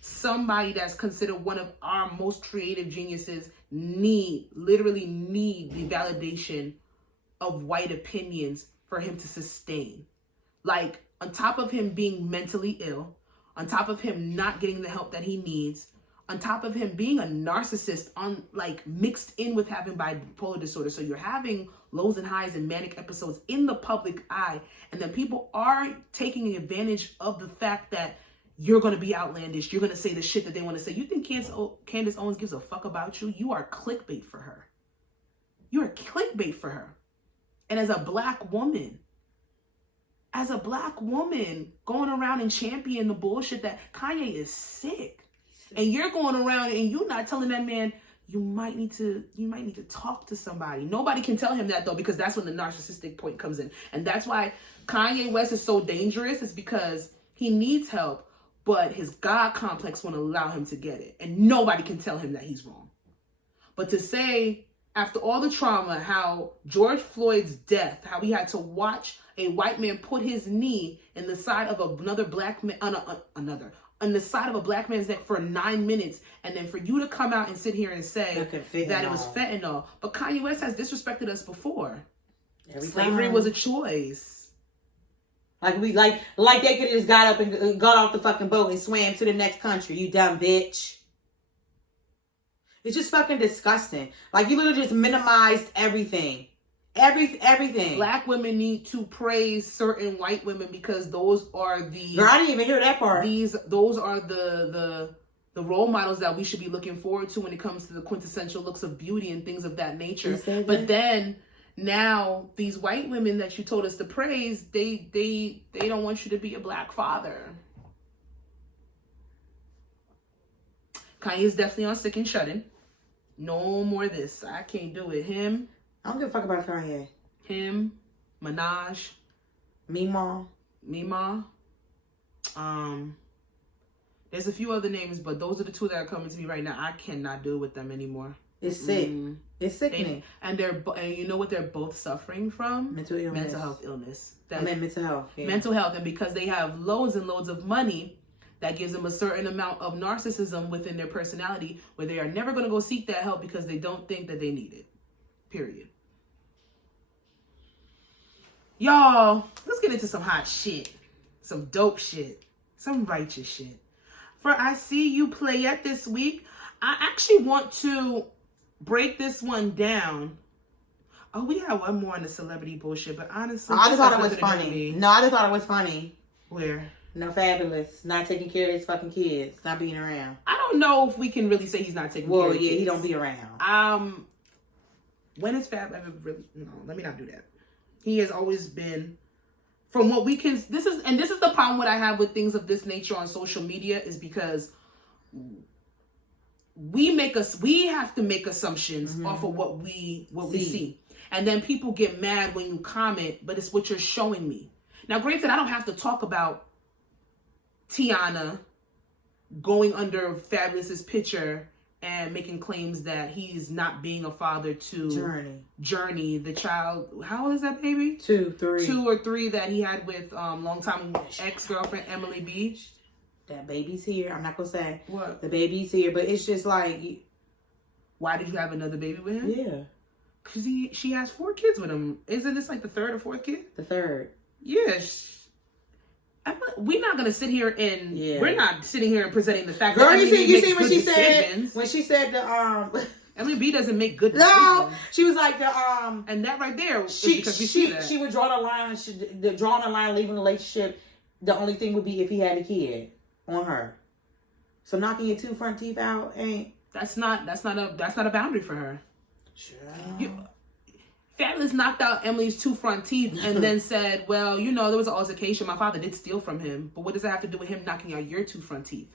somebody that's considered one of our most creative geniuses literally need the validation of white opinions for him to sustain. Like, on top of him being mentally ill, on top of him not getting the help that he needs, on top of him being a narcissist, mixed in with having bipolar disorder. So you're having lows and highs and manic episodes in the public eye. And then people are taking advantage of the fact that you're going to be outlandish. You're going to say the shit that they want to say. You think Candace Owens gives a fuck about you? You are clickbait for her. You're clickbait for her. And as a black woman going around and championing the bullshit that Kanye is sick. And you're going around and you're not telling that man, you might need to talk to somebody. Nobody can tell him that though, because that's when the narcissistic point comes in. And that's why Kanye West is so dangerous, is because he needs help, but his God complex won't allow him to get it. And nobody can tell him that he's wrong. But to say, after all the trauma, how George Floyd's death, how he had to watch a white man put his knee in the side of another black man, on the side of a black man's neck for 9 minutes, and then for you to come out and sit here and say that it was fentanyl. But Kanye West has disrespected us before. Slavery was a choice. Like they could have just got up and got off the fucking boat and swam to the next country. You dumb bitch. It's just fucking disgusting. Like, you literally just minimized everything. Everything. Black women need to praise certain white women because those are the... Girl, I didn't even hear that part. Those are the role models that we should be looking forward to when it comes to the quintessential looks of beauty and things of that nature. But then, now, these white women that you told us to praise, they don't want you to be a black father. Kanye's definitely on sick and shut-in. No more of this. I can't do it. Him. I don't give a fuck about Kanye. Him. Minaj. Mima. There's a few other names, but those are the two that are coming to me right now. I cannot deal with them anymore. It's sick. It's sickening. And you know what they're both suffering from? Mental illness. Mental health illness. Mental health. Yeah. Mental health. And because they have loads and loads of money, that gives them a certain amount of narcissism within their personality where they are never going to go seek that help because they don't think that they need it. Period. Y'all, let's get into some hot shit. Some dope shit. Some righteous shit. For I See You Playette this week, I actually want to break this one down. Oh, we had one more on the celebrity bullshit, but honestly... I just thought it was funny. No, I just thought it was funny. Where? No, Fabulous. Not taking care of his fucking kids. Not being around. I don't know if we can really say he's not taking care of kids. Well, yeah, he don't be around. When has Fab ever really... No, let me not do that. He has always been... From what we can... This is the problem what I have with things of this nature on social media is because we have to make assumptions off of what we see. And then people get mad when you comment, but it's what you're showing me. Now, granted, I don't have to talk about Tiana going under Fabulous's picture and making claims that he's not being a father to Journey, the child. How old is that baby? 2, 3. 2 or 3 that he had with longtime ex-girlfriend Emily B. That baby's here. I'm not gonna say what the baby's here, but it's just like, why did you have another baby with him? Yeah, because she has 4 kids with him. Isn't this like the 3rd or 4th kid? The 3rd. Yes. We're not gonna sit here and we're not sitting here and presenting the fact Girl, that you see what she decisions. said when she said the Emily B doesn't make good decisions. No, she was like the and that right there is because we see that she would draw the line. Drawing the line, leaving the relationship. The only thing would be if he had a kid on her. So knocking your 2 front teeth out ain't. That's not a boundary for her. Sure. Fabulous knocked out Emily's 2 front teeth and then said, well, there was an altercation. My father did steal from him. But what does that have to do with him knocking out your 2 front teeth?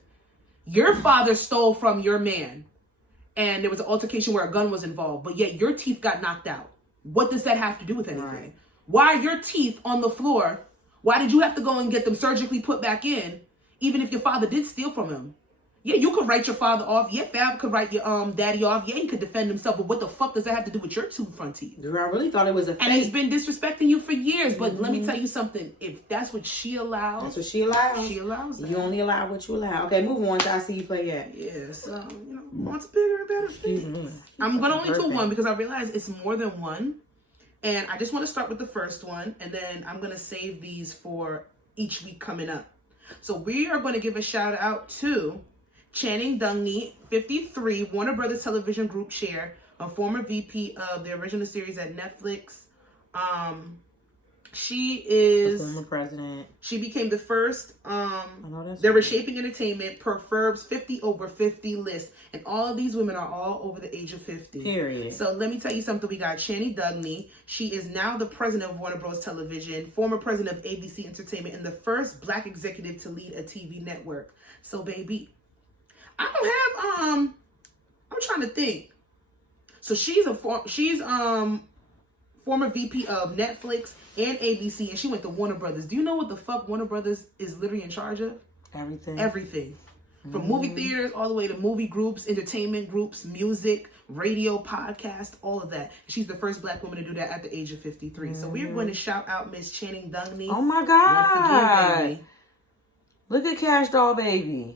Your father stole from your man. And there was an altercation where a gun was involved. But yet your teeth got knocked out. What does that have to do with anything? Right. Why are your teeth on the floor? Why did you have to go and get them surgically put back in? Even if your father did steal from him. Yeah, you could write your father off. Yeah, Fab could write your daddy off. Yeah, he could defend himself. But what the fuck does that have to do with your 2 front teeth? Girl, I really thought it was a fake. And he's been disrespecting you for years. But let me tell you something. If that's what she allows. That's what she allows. She allows that. You only allow what you allow. Okay, move on to I See You Playette. Yes. What's bigger and better things? I'm going to only do one because I realize it's more than one. And I just want to start with the first one. And then I'm going to save these for each week coming up. So we are going to give a shout out to Channing Dungey, 53, Warner Brothers Television Group Chair, a former VP of the original series at Netflix. She is the former president. She became the first. They're reshaping entertainment per Forbes 50 over 50 list, and all of these women are all over the age of 50. Period. So let me tell you something. We got Channing Dungey. She is now the president of Warner Bros. Television, former president of ABC Entertainment, and the first Black executive to lead a TV network. So, baby, I don't have I'm trying to think. So she's former VP of Netflix and ABC, and she went to Warner Brothers. Do you know what the fuck Warner Brothers is literally in charge of? Everything. From movie theaters all the way to movie groups, entertainment groups, music, radio, podcast, all of that. She's the first Black woman to do that at the age of 53. So we're going to shout out Miss Channing Dungey. Oh my God. Look at Cash Doll Baby.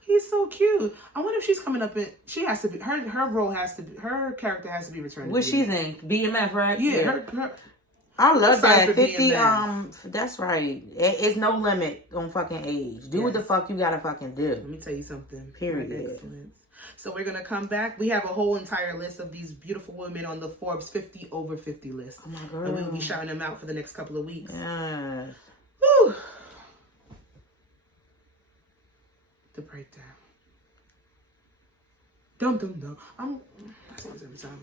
He's so cute. I wonder if she's coming up in. She has to be. Her role has to be. Her character has to be returned. What she think? BMF, right? Yeah. I love that. 50. BMF. That's right. It's no limit on fucking age. Do what the fuck you gotta fucking do. Let me tell you something. Period. Excellent. So we're gonna come back. We have a whole entire list of these beautiful women on the Forbes 50 over 50 list. Oh my God. And we will be shouting them out for the next couple of weeks. Yes. Whew. The breakdown. Dum dum dum. I say this every time.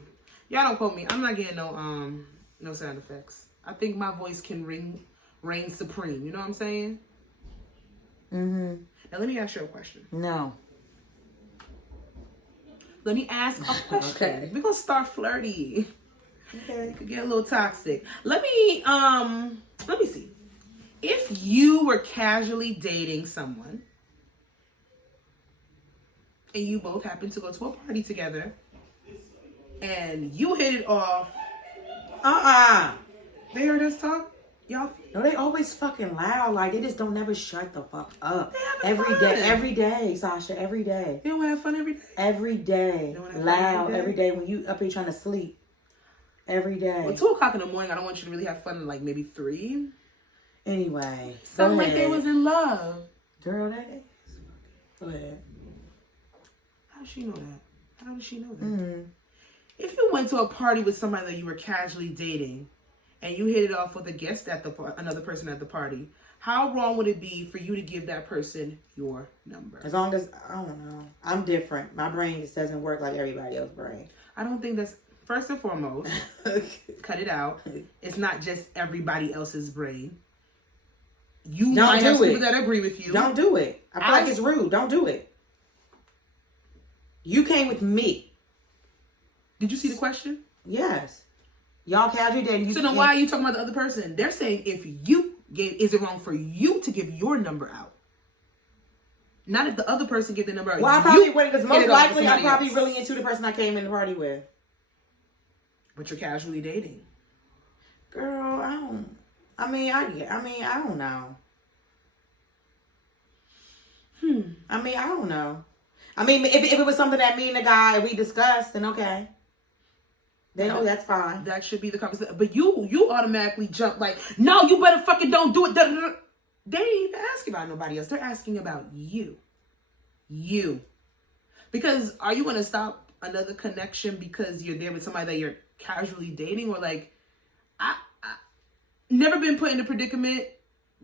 Y'all don't quote me. I'm not getting no sound effects. I think my voice can reign supreme. You know what I'm saying? Mm-hmm. Now let me ask you a question. No. Let me ask a question. Okay. We're gonna start flirty. Okay. It could get a little toxic. Let me see. If you were casually dating someone and you both happen to go to a party together and you hit it off. They heard us talk? Y'all? No, they always fucking loud. Like, they just don't never shut the fuck up. Every day, Sasha. Every day. They don't have fun every day? Every day. Loud. Every day when you up here trying to sleep. Every day. Well, 2 o'clock in the morning, I don't want you to really have fun, like maybe 3. Anyway. Sound like they was in love. Girl, that is. Go ahead. How does she know that? How does she know that? Mm-hmm. If you went to a party with somebody that you were casually dating and you hit it off with a guest at another person at the party, how wrong would it be for you to give that person your number? As long as, I don't know. I'm different. My brain just doesn't work like everybody else's brain. I don't think that's, first and foremost, cut it out. It's not just everybody else's brain. You might have people that agree with you. Don't do it. I feel like it's rude. Don't do it. You came with me. Did you see the question? Yes. Y'all casually dating. So then why are you talking about the other person? They're saying is it wrong for you to give your number out? Not if the other person give the number out. Well, I probably wouldn't, because most likely I'm probably really into the person I came in the party with. But you're casually dating. Girl, I don't know. I mean, I don't know. I mean, if it was something that me and the guy we discussed, then okay. Then that's fine. That should be the conversation. But you automatically jump like, no, you better fucking don't do it. They ain't even asking about nobody else. They're asking about you. You. Because are you going to stop another connection because you're there with somebody that you're casually dating? Or like, I never been put in a predicament.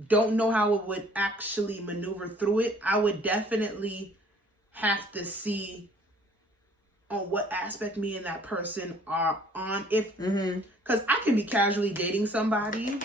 Don't know how it would actually maneuver through it. I would definitely have to see on what aspect me and that person are on. Because I can be casually dating somebody,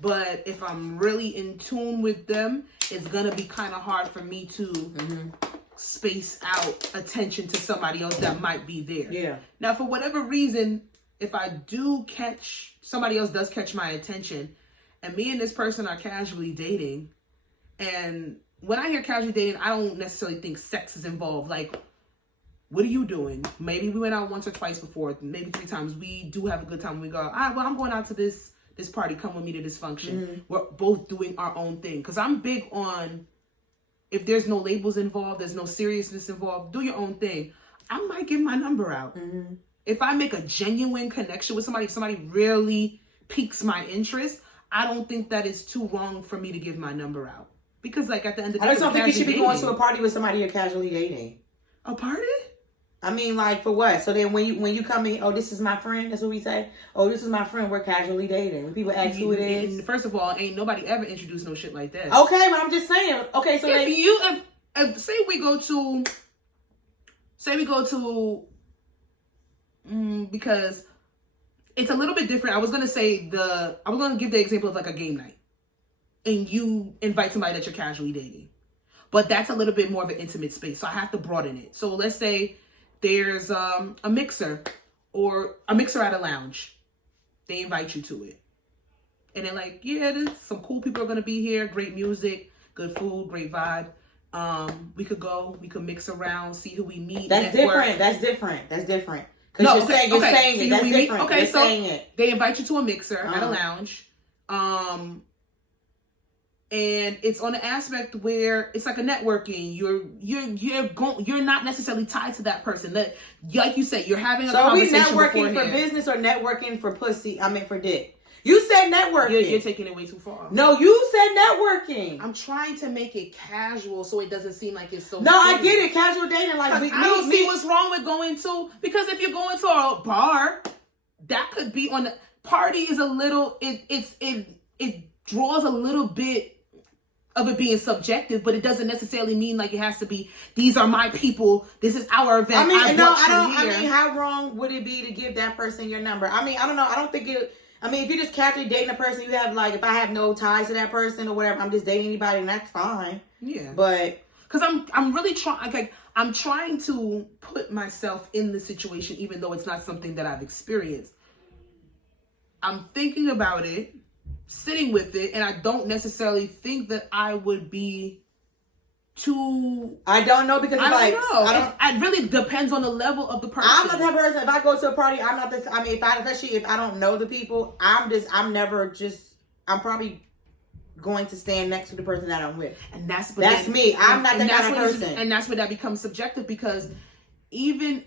but if I'm really in tune with them, it's gonna be kind of hard for me to space out attention to somebody else that might be there. Yeah. Now, for whatever reason, if I do catch, somebody else does catch my attention, and me and this person are casually dating, and when I hear casually dating, I don't necessarily think sex is involved. Like, what are you doing? Maybe we went out once or twice before, maybe 3 times. We do have a good time. We go, all right, well, I'm going out to this party. Come with me to this function. We're both doing our own thing. Because I'm big on, if there's no labels involved, there's no seriousness involved, do your own thing. I might give my number out. If I make a genuine connection with somebody, if somebody really piques my interest, I don't think that it's too wrong for me to give my number out. Because, like, at the end of the day, I just don't think you should be going to a party with somebody you're casually dating. A party? I mean, like, for what? So then when you come in, oh, this is my friend, that's what we say. Oh, this is my friend, we're casually dating. When people ask who it is. And first of all, ain't nobody ever introduced no shit like that. Okay, but I'm just saying. Okay, so if say we go to because it's a little bit different. I was gonna give the example of like a game night, and you invite somebody that you're casually dating, but that's a little bit more of an intimate space, so I have to broaden it. So let's say there's a mixer at a lounge. They invite you to it, and they're like, yeah, there's some cool people are gonna be here, great music, good food, great vibe. We could mix around, see who we meet. That's different. Because you're saying it. That's different. Okay, so they invite you to a mixer at a lounge. And it's on an aspect where it's like a networking. You're not necessarily tied to that person. That, like you said, you're having a conversation. So are we networking for business or networking for pussy? I mean for dick. You said networking. You're taking it way too far. No, you said networking. I'm trying to make it casual so it doesn't seem like it's so. No, I get it. Casual dating, like I don't see what's wrong with going to, because if you're going to a bar, that could be on the party is a little. It draws a little bit of it being subjective, but it doesn't necessarily mean like it has to be, these are my people, this is our event. I mean, how wrong would it be to give that person your number? I mean, I don't know. I don't think it. I mean, if you're just casually dating a person, you have like, if I have no ties to that person or whatever, I'm just dating anybody, and that's fine. Yeah. But because I'm really trying. Like, I'm trying to put myself in the situation, even though it's not something that I've experienced. I'm thinking about it, sitting with it, and I don't necessarily think that I would be too. I don't know, because I don't know. It really depends on the level of the person. I'm not that person. If I go to a party, I'm not this. I mean, especially if I don't know the people, I'm probably going to stand next to the person that I'm with, and that's me. I'm not that kind of person, and that's where that becomes subjective, because even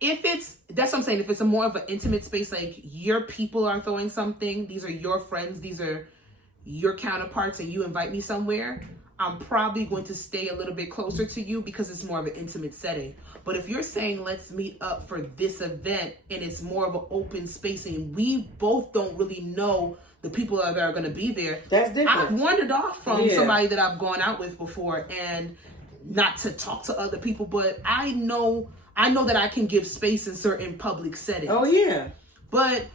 if that's what I'm saying. If it's a more of an intimate space, like your people are throwing something, these are your friends, these are your counterparts, and you invite me somewhere, I'm probably going to stay a little bit closer to you because it's more of an intimate setting. But if you're saying, let's meet up for this event, and it's more of an open space, and we both don't really know the people that are going to be there, that's different. I've wandered off from somebody that I've gone out with before, and not to talk to other people, but I know that I can give space in certain public settings. Oh yeah. But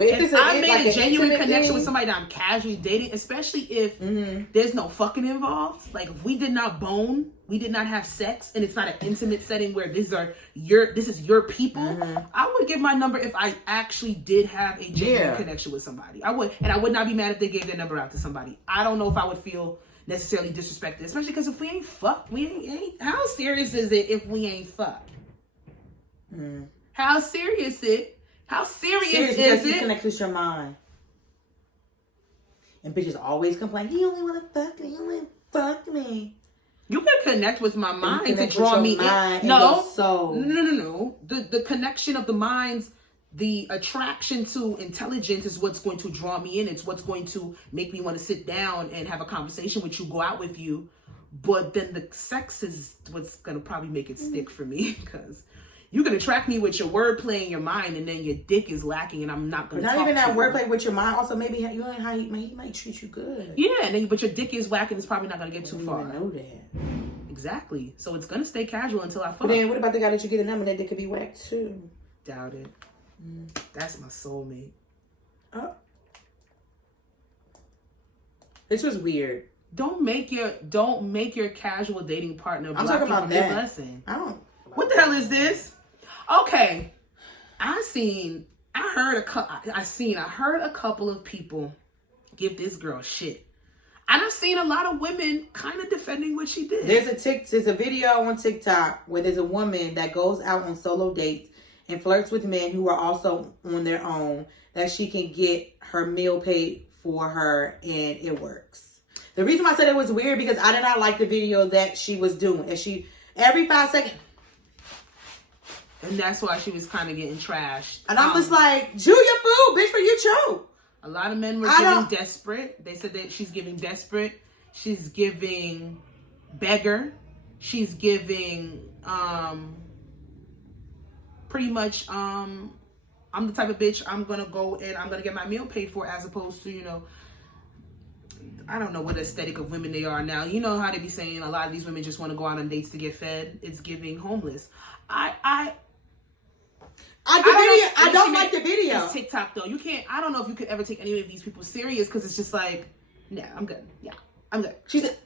if I made a genuine connection with somebody that I'm casually dating, especially if there's no fucking involved, like if we did not bone, we did not have sex, and it's not an intimate setting where this is your people, I would give my number if I actually did have a genuine connection with somebody. I would not be mad if they gave their number out to somebody. I don't know if I would feel necessarily disrespected, especially because if we ain't fucked, we ain't. How serious is it if we ain't fucked? How serious is it? You connect with your mind. And bitches always complain, you only want to fuck me, you want to fuck me. You can connect with my mind to draw me in. No. The connection of the minds, the attraction to intelligence is what's going to draw me in. It's what's going to make me want to sit down and have a conversation with you, go out with you. But then the sex is what's going to probably make it stick for me, because you can attract me with your wordplay in your mind, and then your dick is lacking, and I'm not going to talk to you. Not even that wordplay with your mind. Also, maybe he might treat you good. Yeah, but your dick is whack, and it's probably not going to get too far. I know that. Exactly. So it's going to stay casual until I fuck. But then what about the guy that you get a number that dick could be whack too? Doubt it. That's my soulmate. Oh. This was weird. Don't make your casual dating partner. I'm talking about that. Blessing. I don't. What the hell is this? Okay, I heard a couple of people give this girl shit, and I've seen a lot of women kind of defending what she did. There's a video on TikTok where there's a woman that goes out on solo dates and flirts with men who are also on their own, that she can get her meal paid for her, and it works. The reason why I said it was weird, because I did not like the video that she was doing, and she every 5 seconds. And that's why she was kind of getting trashed. And I'm just like, chew your food, bitch, for you choke. A lot of men were giving desperate. They said that she's giving desperate. She's giving beggar. She's giving pretty much I'm the type of bitch, I'm going to go and I'm going to get my meal paid for, as opposed to, I don't know what aesthetic of women they are now. You know how they be saying a lot of these women just want to go out on dates to get fed. It's giving homeless. I don't like the video. It's TikTok though. You can't. I don't know if you could ever take any of these people serious, because it's just like, yeah, I'm good. Yeah, I'm good. She said.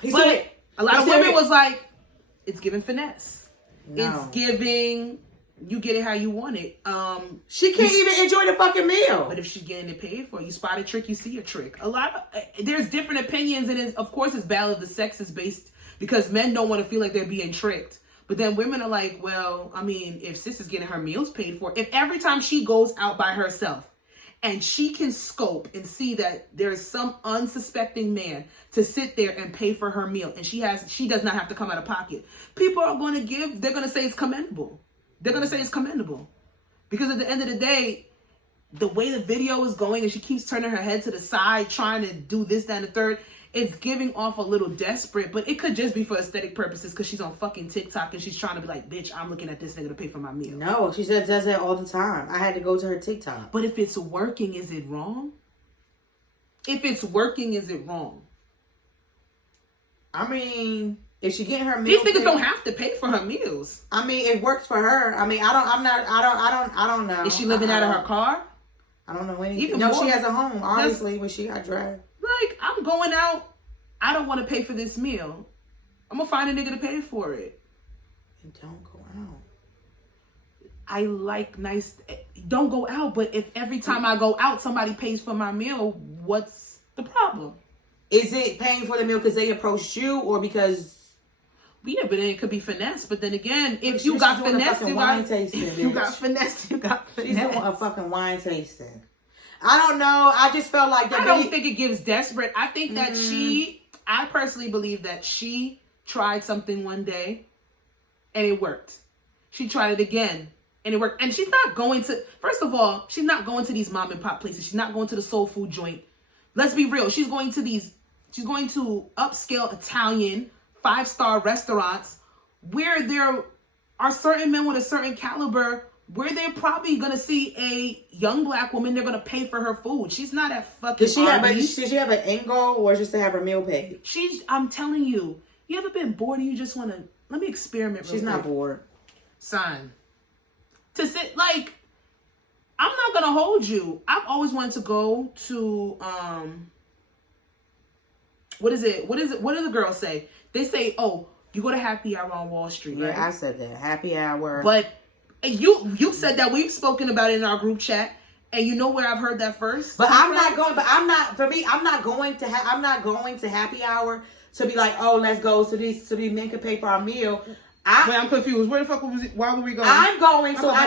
But a lot of women was like, it's giving finesse. No. It's giving. You get it how you want it. She can't even enjoy the fucking meal. But if she's getting it paid for, you spot a trick, you see a trick. There's different opinions, and of course it's valid. The sex is based, because men don't want to feel like they're being tricked. But then women are like, well, I mean, if sis is getting her meals paid for, if every time she goes out by herself and she can scope and see that there's some unsuspecting man to sit there and pay for her meal, and she does not have to come out of pocket, people are going to they're going to say it's commendable. They're going to say it's commendable. Because at the end of the day, the way the video is going and she keeps turning her head to the side, trying to do this, that, and the third, it's giving off a little desperate, but it could just be for aesthetic purposes because she's on fucking TikTok and she's trying to be like, bitch, I'm looking at this nigga to pay for my meal. No, she does that all the time. I had to go to her TikTok. But if it's working, is it wrong? If it's working, is it wrong? I mean, if she getting her meal, these niggas don't have to pay for her meals. I mean, it works for her. I mean, I don't know. Is she living out of her car? I don't know anything. No, she has a home, obviously, when she got dragged. Like, I'm going out. I don't want to pay for this meal. I'm going to find a nigga to pay for it. And don't go out. I like nice... Don't go out, but if every time I go out, somebody pays for my meal, what's the problem? Is it paying for the meal because they approached you or because... Yeah, but then it could be finesse. But then again, if you got finesse, you got finesse. She's doing a fucking wine tasting. I don't know. I just felt like that. I don't think it gives desperate. I think that I personally believe that she tried something one day and it worked. She tried it again and it worked. And she's not going to, first of all, she's not going to these mom and pop places. She's not going to the soul food joint. Let's be real. She's going to upscale Italian 5-star restaurants where there are certain men with a certain caliber where they're probably going to see a young black woman. They're going to pay for her food. She's not at fucking Does she have an end goal or just to have her meal paid? I'm telling you, you ever been bored and you just want to, let me experiment. She's not bored. Son. To sit, like, I'm not going to hold you. I've always wanted to go to, what do the girls say? They say, oh, you go to happy hour on Wall Street, right? Yeah, I said that. Happy hour. But you said that. We've spoken about it in our group chat. And you know where I've heard that first? But I'm not going to happy hour to be like, oh, let's go so these men can pay for our meal. I'm confused. Where the fuck was it? Why were we going? I'm going so I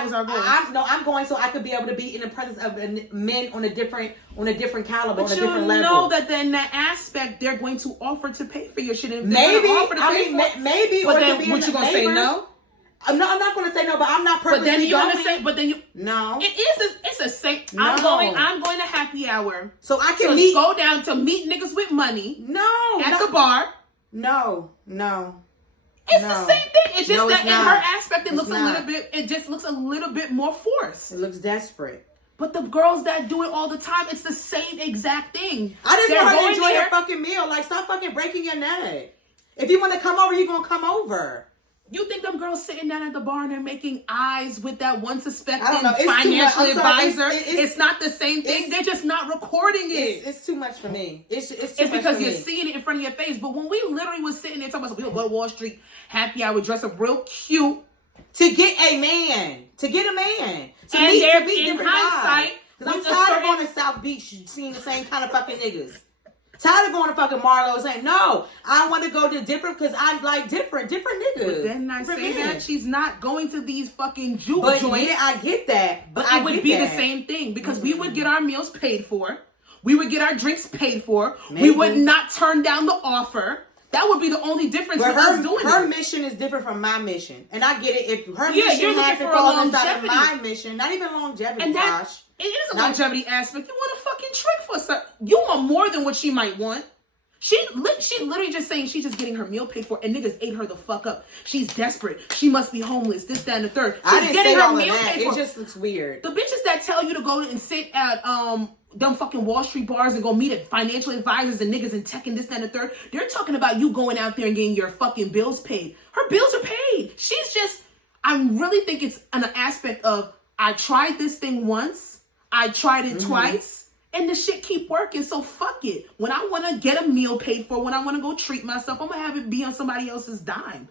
could be able to be in the presence of men on a different caliber, on a different level. But you know that then that aspect they're going to offer to pay for your shit. And maybe. Maybe. But then what you gonna say? No. No, I'm not gonna say no. But I'm not purposely going. No. It's a same. No. I'm going to happy hour. So I can go down to meet niggas with money. At the bar. No. It's the same thing. It's just that in her aspect, it looks a little bit more forced. It looks desperate. But the girls that do it all the time, it's the same exact thing. I just want her to enjoy her fucking meal. Like, stop fucking breaking your neck. If you want to come over, you're going to come over. You think them girls sitting down at the bar and they're making eyes with that one suspected financial advisor? It's not the same thing. They're just not recording it. It's too much for me. It's because you're seeing it in front of your face. But when we literally was sitting there talking about, we'll go to Wall Street, happy hour, dress up real cute. To get a man. To meet different guys. Because I'm tired of going to South Beach seeing the same kind of fucking niggas. Tired of going to fucking Marlowe saying, no, I want to go to different because I like different niggas. But then I say that she's not going to these fucking juke joints. Yeah, I get that. But it would be the same thing because we would get our meals paid for. We would get our drinks paid for. Maybe. We would not turn down the offer. That would be the only difference with us doing it. Her mission is different from my mission. And I get it. If her mission has to fall inside of my mission, not even longevity, Josh. It is a longevity aspect. You want a fucking trick for something. You want more than what she might want. She literally just saying she's just getting her meal paid for, and niggas ate her the fuck up. She's desperate. She must be homeless. This, that, and the third. I didn't say all of that. It just looks weird. The bitches that tell you to go and sit at them fucking Wall Street bars and go meet at financial advisors and niggas and tech and this, that, and the third. They're talking about you going out there and getting your fucking bills paid. Her bills are paid. She's just, I really think it's an aspect of, I tried this thing once. I tried it twice, and the shit keep working, so fuck it. When I want to get a meal paid for, when I want to go treat myself, I'm going to have it be on somebody else's dime.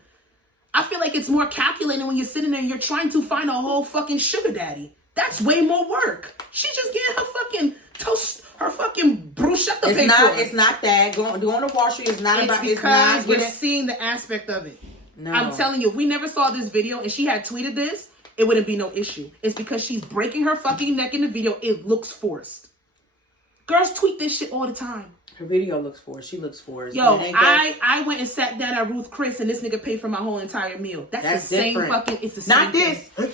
I feel like it's more calculating when you're sitting there and you're trying to find a whole fucking sugar daddy. That's way more work. She's just getting her fucking toast, her fucking bruschetta paid for. It's not that. Going to Wall Street is not about... It's because you're seeing the aspect of it. No. I'm telling you, if we never saw this video and she had tweeted this, it wouldn't be no issue. It's because she's breaking her fucking neck in the video. It looks forced. Girls tweet this shit all the time. Her video looks forced. She looks forced. Yo, I went and sat down at Ruth Chris and this nigga paid for my whole entire meal. That's the same different. fucking, it's the same Not this. thing.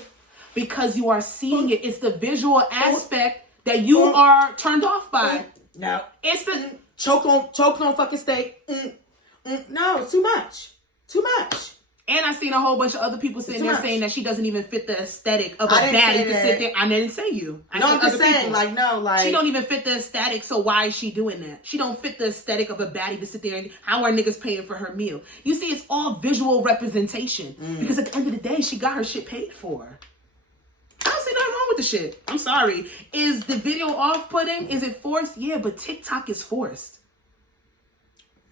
Because you are seeing it. It's the visual aspect that you are turned off by. No. It's the... Choked on fucking steak. No, it's too much. Too much. And I seen a whole bunch of other people sitting there saying that she doesn't even fit the aesthetic of a baddie to sit there. I didn't say you. No, I'm just saying, she don't even fit the aesthetic, so why is she doing that? She don't fit the aesthetic of a baddie to sit there and how are niggas paying for her meal? You see, it's all visual representation. Because at the end of the day, she got her shit paid for. I don't see nothing wrong with the shit. I'm sorry. Is the video off-putting? Is it forced? Yeah, but TikTok is forced.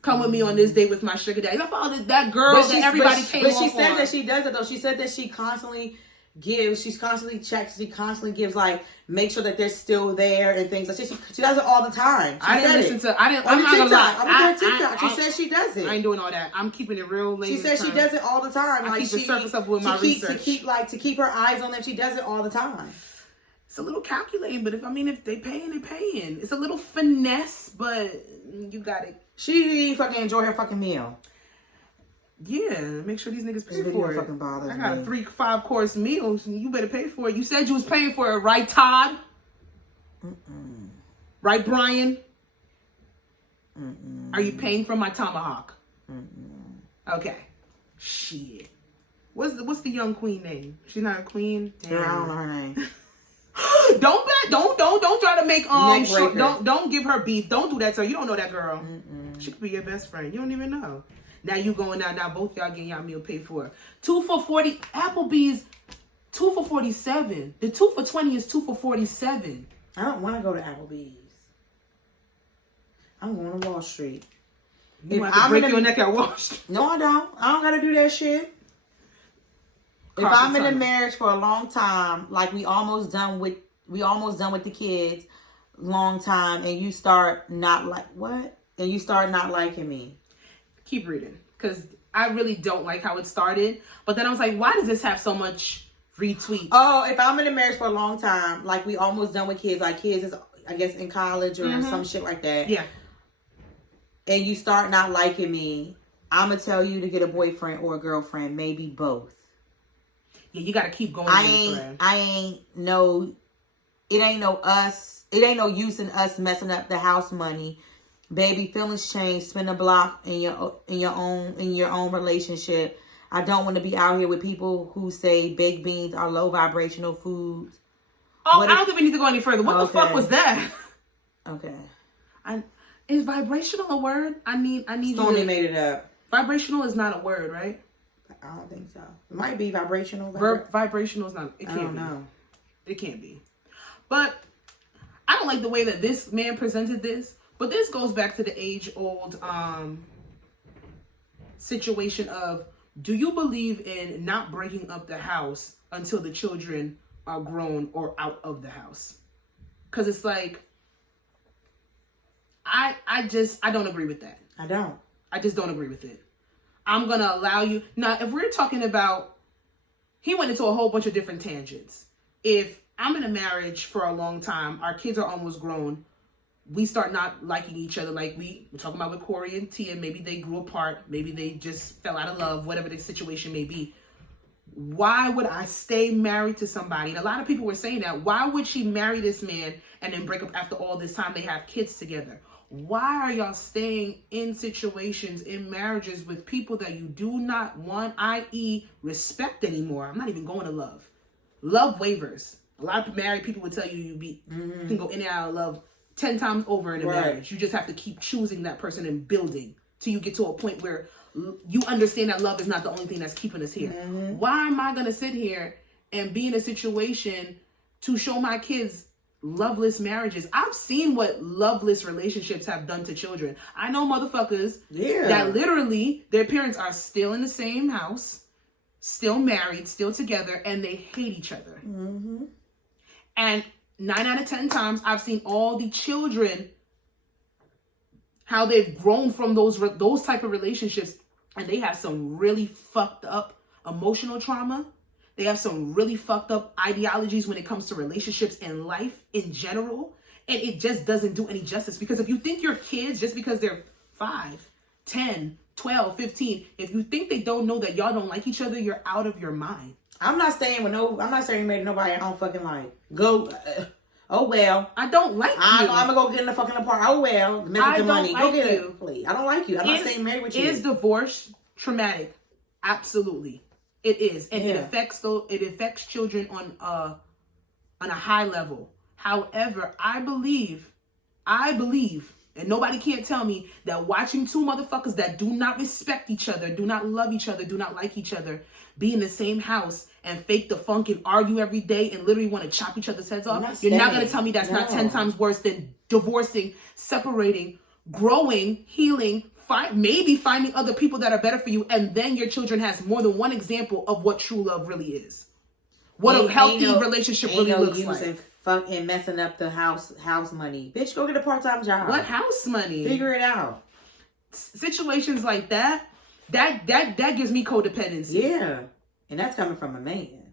Come with me on this date with my sugar daddy. I followed that girl that everybody came off on. But she said that she does it though. She said that she constantly gives, she constantly checks, she constantly gives like, make sure that they're still there and things like that. She does it all the time. I'm not gonna lie. I'm on TikTok. She says she does it. I ain't doing all that. I'm keeping it real late. She says she does it all the time. I keep the surface up with my research. To keep her eyes on them. She does it all the time. It's a little calculating, but if they paying, they paying. It's a little finesse, but you got it. She fucking enjoy her fucking meal. Yeah, make sure these niggas pay for it. Fucking bothers I got me. a 3-5 course meal. You better pay for it. You said you was paying for it, right, Todd? Right, Brian? Are you paying for my tomahawk? Okay. Shit. What's the young queen name? She's not a queen. Damn. I don't know her name. Don't try to make don't give her beef. Don't do that to her. You don't know that girl. She could be your best friend. You don't even know. Now you going out. Now both y'all getting y'all meal paid for. 2 for $40. Applebee's 2 for $47. The 2 for $20 is 2 for $47. I don't want to go to Applebee's. I'm going to Wall Street. You want to break your neck at Wall Street? No, I don't. I don't got to do that shit. If I'm in a marriage for a long time, like we almost done with the kids, long time, and you start not liking me. Keep reading, because I really don't like how it started. But then I was like, why does this have so much retweets? Oh, if I'm in a marriage for a long time, like we almost done with kids, like kids is, I guess, in college or some shit like that. Yeah. And you start not liking me, I'm going to tell you to get a boyfriend or a girlfriend, maybe both. Yeah, you got to keep going. It ain't no use in us messing up the house money. Baby, feelings change. Spin a block in your own relationship. I don't want to be out here with people who say baked beans are low vibrational foods. Oh, I don't think we need to go any further. What the fuck was that? Okay. Is vibrational a word? I need Stormy made it up. Vibrational is not a word, right? I don't think so. It might be vibrational. Vibrational is not. It can't be. It can't be. But I don't like the way that this man presented this. But this goes back to the age-old situation of, do you believe in not breaking up the house until the children are grown or out of the house? Because it's like, I don't agree with that. I just don't agree with it. I'm going to allow you. Now, if we're talking about, he went into a whole bunch of different tangents. If I'm in a marriage for a long time, our kids are almost grown, we start not liking each other, like we're talking about with Corey and Tia. Maybe they grew apart. Maybe they just fell out of love, whatever the situation may be. Why would I stay married to somebody? And a lot of people were saying that. Why would she marry this man and then break up after all this time they have kids together? Why are y'all staying in situations, in marriages with people that you do not want, i.e. respect anymore? I'm not even going to love. Love wavers. A lot of married people would tell you you can go in and out of love 10 times over in a marriage. You just have to keep choosing that person and building till you get to a point where you understand that love is not the only thing that's keeping us here. Why am I going to sit here and be in a situation to show my kids loveless marriages? I've seen what loveless relationships have done to children. I know motherfuckers that literally their parents are still in the same house, still married, still together, and they hate each other. And 9 out of 10 times, I've seen all the children, how they've grown from those type of relationships, and they have some really fucked up emotional trauma They have some really fucked up ideologies when it comes to relationships and life in general. And it just doesn't do any justice. Because if you think your kids, just because they're 5, 10, 12, 15, if you think they don't know that y'all don't like each other, you're out of your mind. I'm not staying with nobody I don't fucking like. Go. Oh well. I don't like you. I'm gonna go get in the fucking apartment. Oh well. I don't money. like go get you. it, please. I don't like you. I'm not staying married with you. Is divorce traumatic? Absolutely, it is, and it affects children on a high level. However, I believe, and nobody can't tell me that watching two motherfuckers that do not respect each other, do not love each other, do not like each other, be in the same house and fake the funk and argue every day and literally want to chop each other's heads off. You're not going to tell me that's not 10 times worse than divorcing, separating, growing, healing, maybe finding other people that are better for you. And then your children has more than one example of what true love really is. What a healthy relationship really looks like. Fucking messing up the house money. Bitch, go get a part-time job. What house money? Figure it out. Situations like that gives me codependency. Yeah. And that's coming from a man.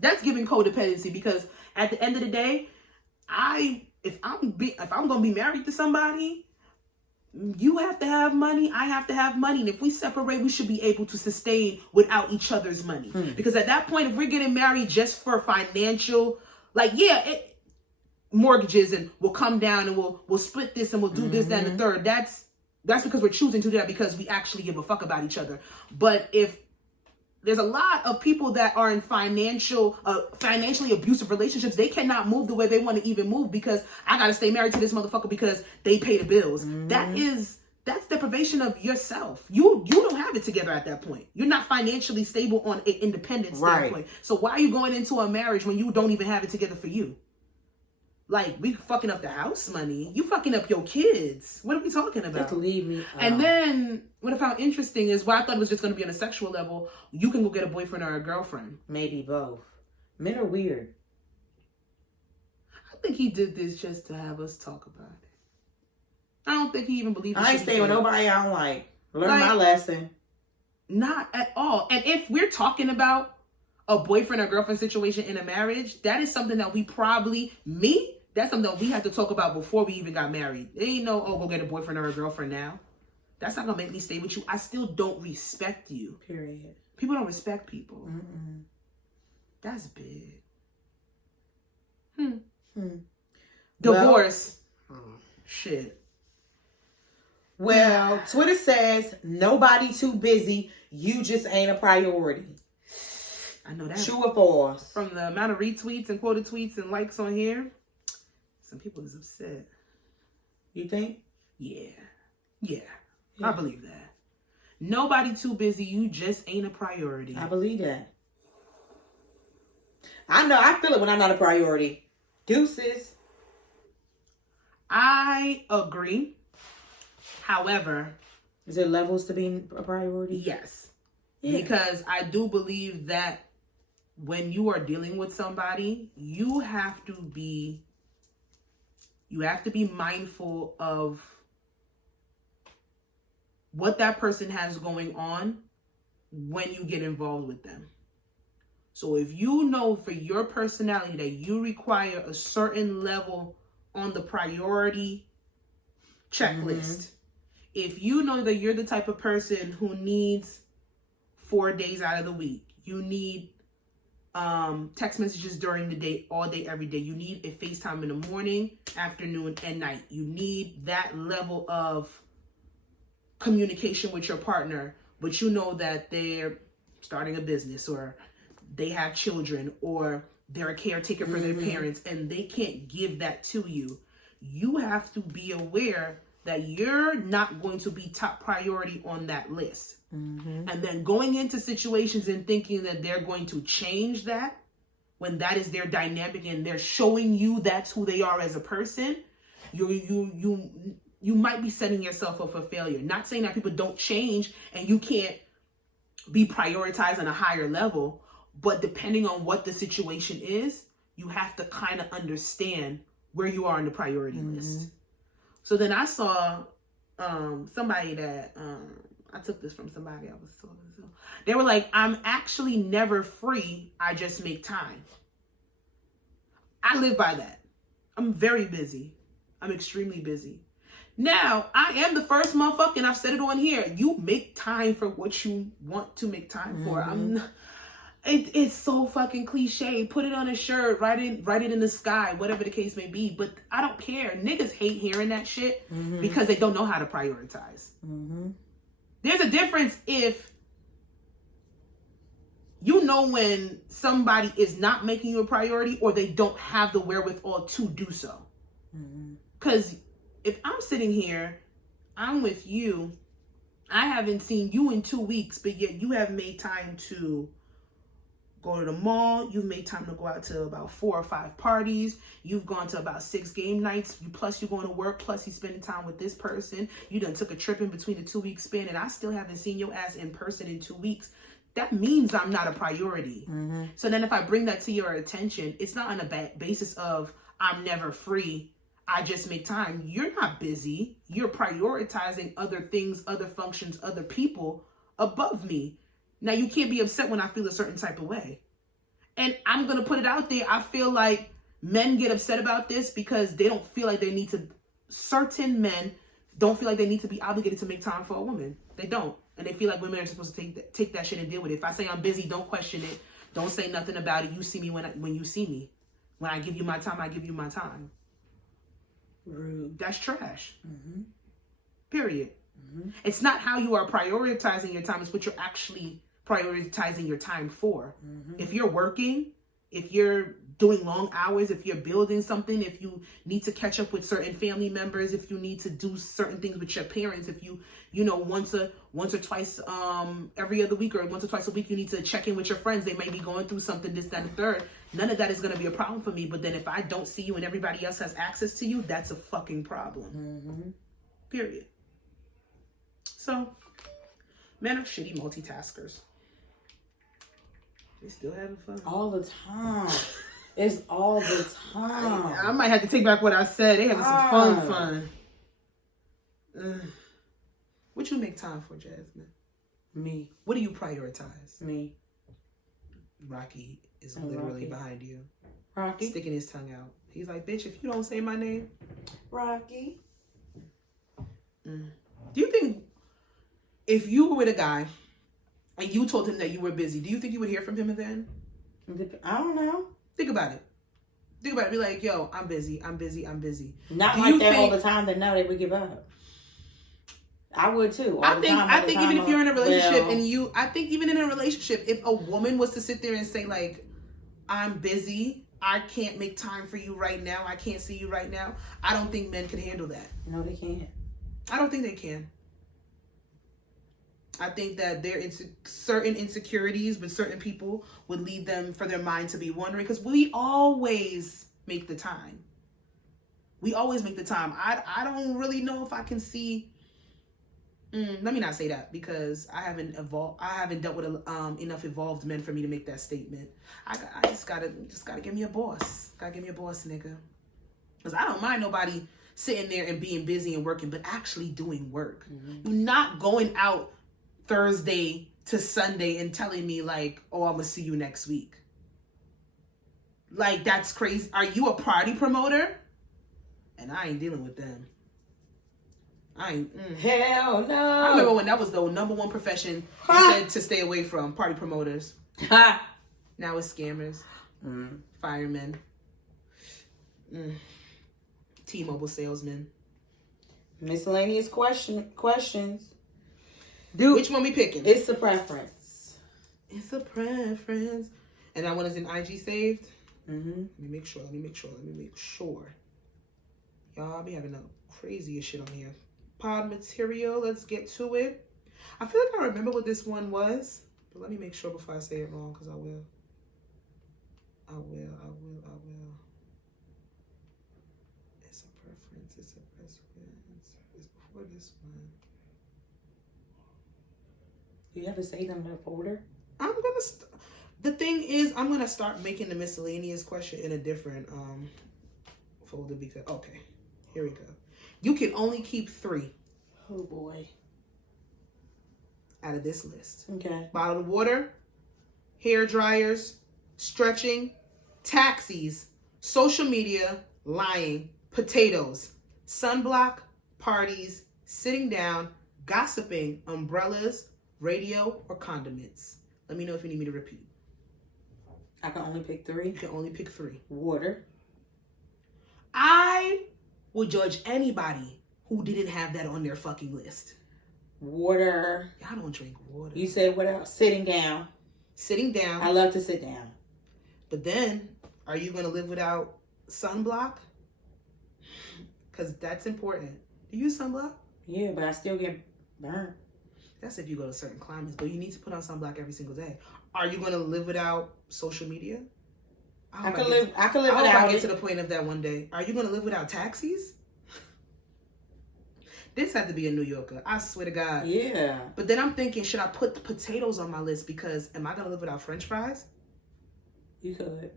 That's giving codependency, because at the end of the day, if I'm gonna be married to somebody, you have to have money, I have to have money. And if we separate, we should be able to sustain without each other's money. Because at that point, if we're getting married just for financial, mortgages, and we'll come down and we'll split this and we'll do this, that, and the third. That's because we're choosing to do that because we actually give a fuck about each other. But if there's a lot of people that are in financially abusive relationships, they cannot move the way they want to even move because I got to stay married to this motherfucker because they pay the bills. That's deprivation of yourself. You don't have it together at that point. You're not financially stable on an independent standpoint. Right. So why are you going into a marriage when you don't even have it together for you? Like, we fucking up the house money. You fucking up your kids. What are we talking about? Just leave me. And then what I found interesting is, I thought it was just going to be on a sexual level. You can go get a boyfriend or a girlfriend. Maybe both. Men are weird. I think he did this just to have us talk about it. I don't think he even believed it. I ain't staying with nobody I don't like. Learn my lesson. Not at all. And if we're talking about a boyfriend or girlfriend situation in a marriage, that is something that that's something that we had to talk about before we even got married. There ain't no, go get a boyfriend or a girlfriend now. That's not going to make me stay with you. I still don't respect you. Period. People don't respect people. That's big. Divorce. Shit. Well, Twitter says, nobody too busy. You just ain't a priority. I know that. True or false? From the amount of retweets and quoted tweets and likes on here, some people is upset. You think? Yeah. I believe that. Nobody too busy. You just ain't a priority. I believe that. I know. I feel it when I'm not a priority. Deuces. I agree. However, is there levels to being a priority? Yes. Yeah. Because I do believe that when you are dealing with somebody, you have to be mindful of what that person has going on when you get involved with them. So if you know for your personality that you require a certain level on the priority checklist, if you know that you're the type of person who needs 4 days out of the week, you need text messages during the day, all day, every day. You need a FaceTime in the morning, afternoon, and night. You need that level of communication with your partner, but you know that they're starting a business or they have children or they're a caretaker for their parents and they can't give that to you. You have to be aware that you're not going to be top priority on that list. And then going into situations and thinking that they're going to change that when that is their dynamic and they're showing you that's who they are as a person, you might be setting yourself up for failure. Not saying that people don't change and you can't be prioritized on a higher level, but depending on what the situation is, you have to kind of understand where you are on the priority list. So then I saw somebody that I took this from somebody I was talking to. They were like, I'm actually never free. I just make time. I live by that. I'm very busy. I'm extremely busy. Now, I am the first motherfucker, and I've said it on here. You make time for what you want to make time for. It's so fucking cliche. Put it on a shirt, write it in the sky, whatever the case may be. But I don't care. Niggas hate hearing that shit because they don't know how to prioritize. There's a difference if you know when somebody is not making you a priority or they don't have the wherewithal to do so. Because if I'm sitting here, I'm with you, I haven't seen you in 2 weeks, but yet you have made time to go to the mall. You've made time to go out to about 4 or 5 parties. You've gone to about 6 game nights. Plus you're going to work. Plus you're spending time with this person. You done took a trip in between the 2 week span, and I still haven't seen your ass in person in 2 weeks. That means I'm not a priority. So then if I bring that to your attention, it's not on a basis of I'm never free. I just make time. You're not busy. You're prioritizing other things, other functions, other people above me. Now, you can't be upset when I feel a certain type of way. And I'm going to put it out there. I feel like men get upset about this because they don't feel like they need to, certain men don't feel like they need to be obligated to make time for a woman. They don't. And they feel like women are supposed to take that shit and deal with it. If I say I'm busy, don't question it. Don't say nothing about it. You see me when you see me. When I give you my time, I give you my time. Rude. That's trash. Period. It's not how you are prioritizing your time. It's what you're actually prioritizing your time for. If you're working, if you're doing long hours, if you're building something, if you need to catch up with certain family members, if you need to do certain things with your parents, if you know, once or twice every other week or once or twice a week, you need to check in with your friends. They may be going through something, this, that, and the third. None of that is going to be a problem for me. But then if I don't see you and everybody else has access to you, that's a fucking problem. Period. So, men are shitty multitaskers. They still having fun. All the time. It's all the time. I might have to take back what I said. They having some fun. What you make time for, Jasmine? Me. What do you prioritize? Me. Rocky is literally behind you. Rocky. Sticking his tongue out. He's like, bitch, if you don't say my name. Rocky. Do you think if you were with a guy and you told him that you were busy, do you think you would hear from him then? I don't know. Think about it. Be like, yo, I'm busy. Not like that all the time. That no, they would give up. I would too. I think even if you're in a relationship even in a relationship, if a woman was to sit there and say like, I'm busy, I can't make time for you right now, I can't see you right now, I don't think men can handle that. No, they can't. I don't think they can. I think that certain insecurities with certain people would lead them for their mind to be wondering, because we always make the time. I don't really know if I can see. Let me not say that, because I haven't dealt with enough evolved men for me to make that statement. I just gotta give me a boss. Gotta give me a boss, nigga. Because I don't mind nobody sitting there and being busy and working, but actually doing work. You're not going out Thursday to Sunday and telling me like, oh, I'm gonna see you next week. Like, that's crazy. Are you a party promoter? And I ain't dealing with them. Hell no. I remember when that was the #1 profession you said to stay away from, party promoters. Now it's scammers, firemen, T-Mobile salesmen. Miscellaneous questions. Dude, which one we picking? It's a preference. And that one is in IG saved? Let me make sure. Y'all, I be having the craziest shit on here. Pod material, let's get to it. I feel like I remember what this one was, but let me make sure before I say it wrong, because I will. It's a preference. It's before this one. You have to say them in order? The thing is, I'm going to start making the miscellaneous question in a different folder, because, okay, here we go. You can only keep 3. Oh boy. out of this list. Okay. Bottled water, hair dryers, stretching, taxis, social media, lying, potatoes, sunblock, parties, sitting down, gossiping, umbrellas, radio, or condiments. Let me know if you need me to repeat. I can only pick 3. You can only pick 3. Water. I would judge anybody who didn't have that on their fucking list. Water. I don't drink water. You said what else? Sitting down. Sitting down. I love to sit down. But then, are you going to live without sunblock? Because that's important. Do you use sunblock? Yeah, but I still get burned. That's if you go to certain climates, but you need to put on sunblock every single day. Are you going to live without social media? I could live I hope without I get it. to the point of that one day. Are you going to live without taxis? This had to be a New Yorker. I swear to God. Yeah. But then I'm thinking, should I put the potatoes on my list? Because am I going to live without French fries? You could.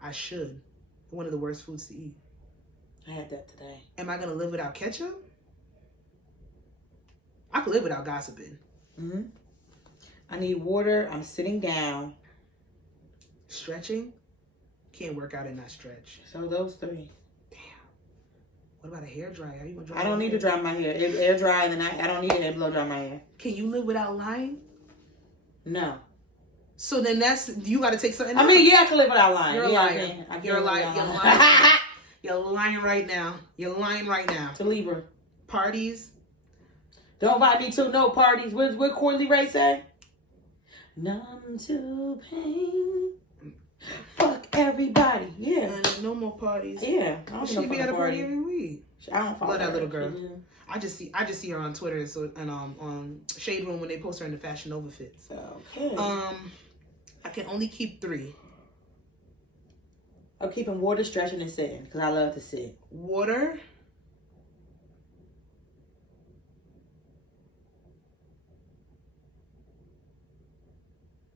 I should. One of the worst foods to eat. I had that today. Am I going to live without ketchup? I could live without gossiping. Mm-hmm. I need water. I'm sitting down. Stretching? Can't work out and not stretch. So those 3. What about a hair dryer? How you gonna dry? I don't need to dry my hair. It air dry and then I don't need to air blow dry my hair. Can you live without lying? No. So then you got to take something. I mean, yeah, I can live without lying. You're a liar. You're a liar. You're lying. You're lying right now. You're lying right now. To Libra. Parties. Don't invite me to no parties. What Courtney Ray say? Numb to pain. Fuck everybody. Yeah. And no more parties. Yeah. She be at a party every week. I don't follow Love that little girl. Yeah. I just see her on Twitter and on Shade Room when they post her in the Fashion Nova fits. Okay. I can only keep 3. I'm keeping water, stretching, and sitting because I love to sit. Water.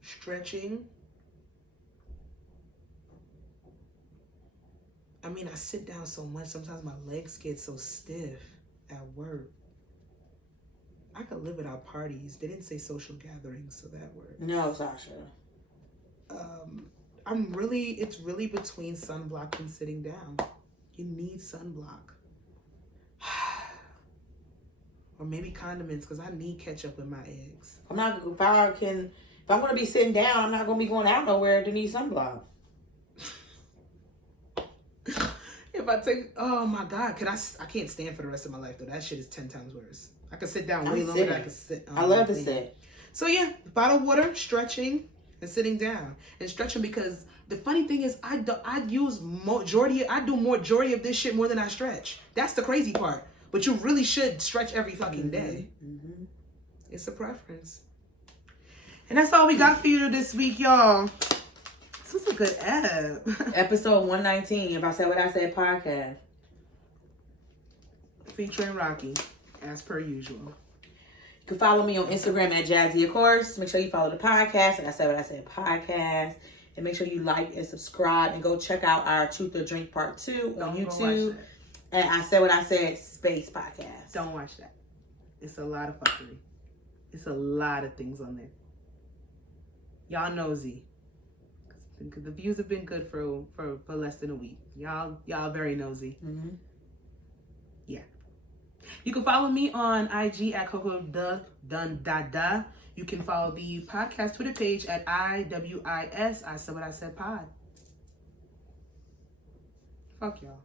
Stretching. I mean, I sit down so much. Sometimes my legs get so stiff at work. I could live without parties. They didn't say social gatherings, so that works. No, Sasha. It's really between sunblock and sitting down. You need sunblock. Or maybe condiments, because I need ketchup in my eggs. If I'm going to be sitting down, I'm not going to be going out nowhere to need sunblock. If I take, oh my God, I can't stand for the rest of my life though. That shit is 10 times worse. I could sit down way longer than I could sit. I love to sit. So yeah, bottled water, stretching, and sitting down. And stretching because the funny thing is I do majority of this shit more than I stretch. That's the crazy part. But you really should stretch every fucking day. Mm-hmm. It's a preference. And that's all we got for you this week, y'all. This was a good app. Episode 119, If I Said What I Said podcast. Featuring Rocky, as per usual. You can follow me on Instagram at Jazzy, of course. Make sure you follow the podcast, and I Said What I Said podcast. And make sure you like and subscribe and go check out our Truth or Drink Part 2 on YouTube. And I Said What I Said Space podcast. Don't watch that. It's a lot of fuckery. It's a lot of things on there. Y'all nosy. The views have been good for less than a week. Y'all very nosy. Mm-hmm. Yeah. You can follow me on IG at CocoDundada. You can follow the podcast Twitter page at IWIS. I Said What I Said pod. Fuck y'all.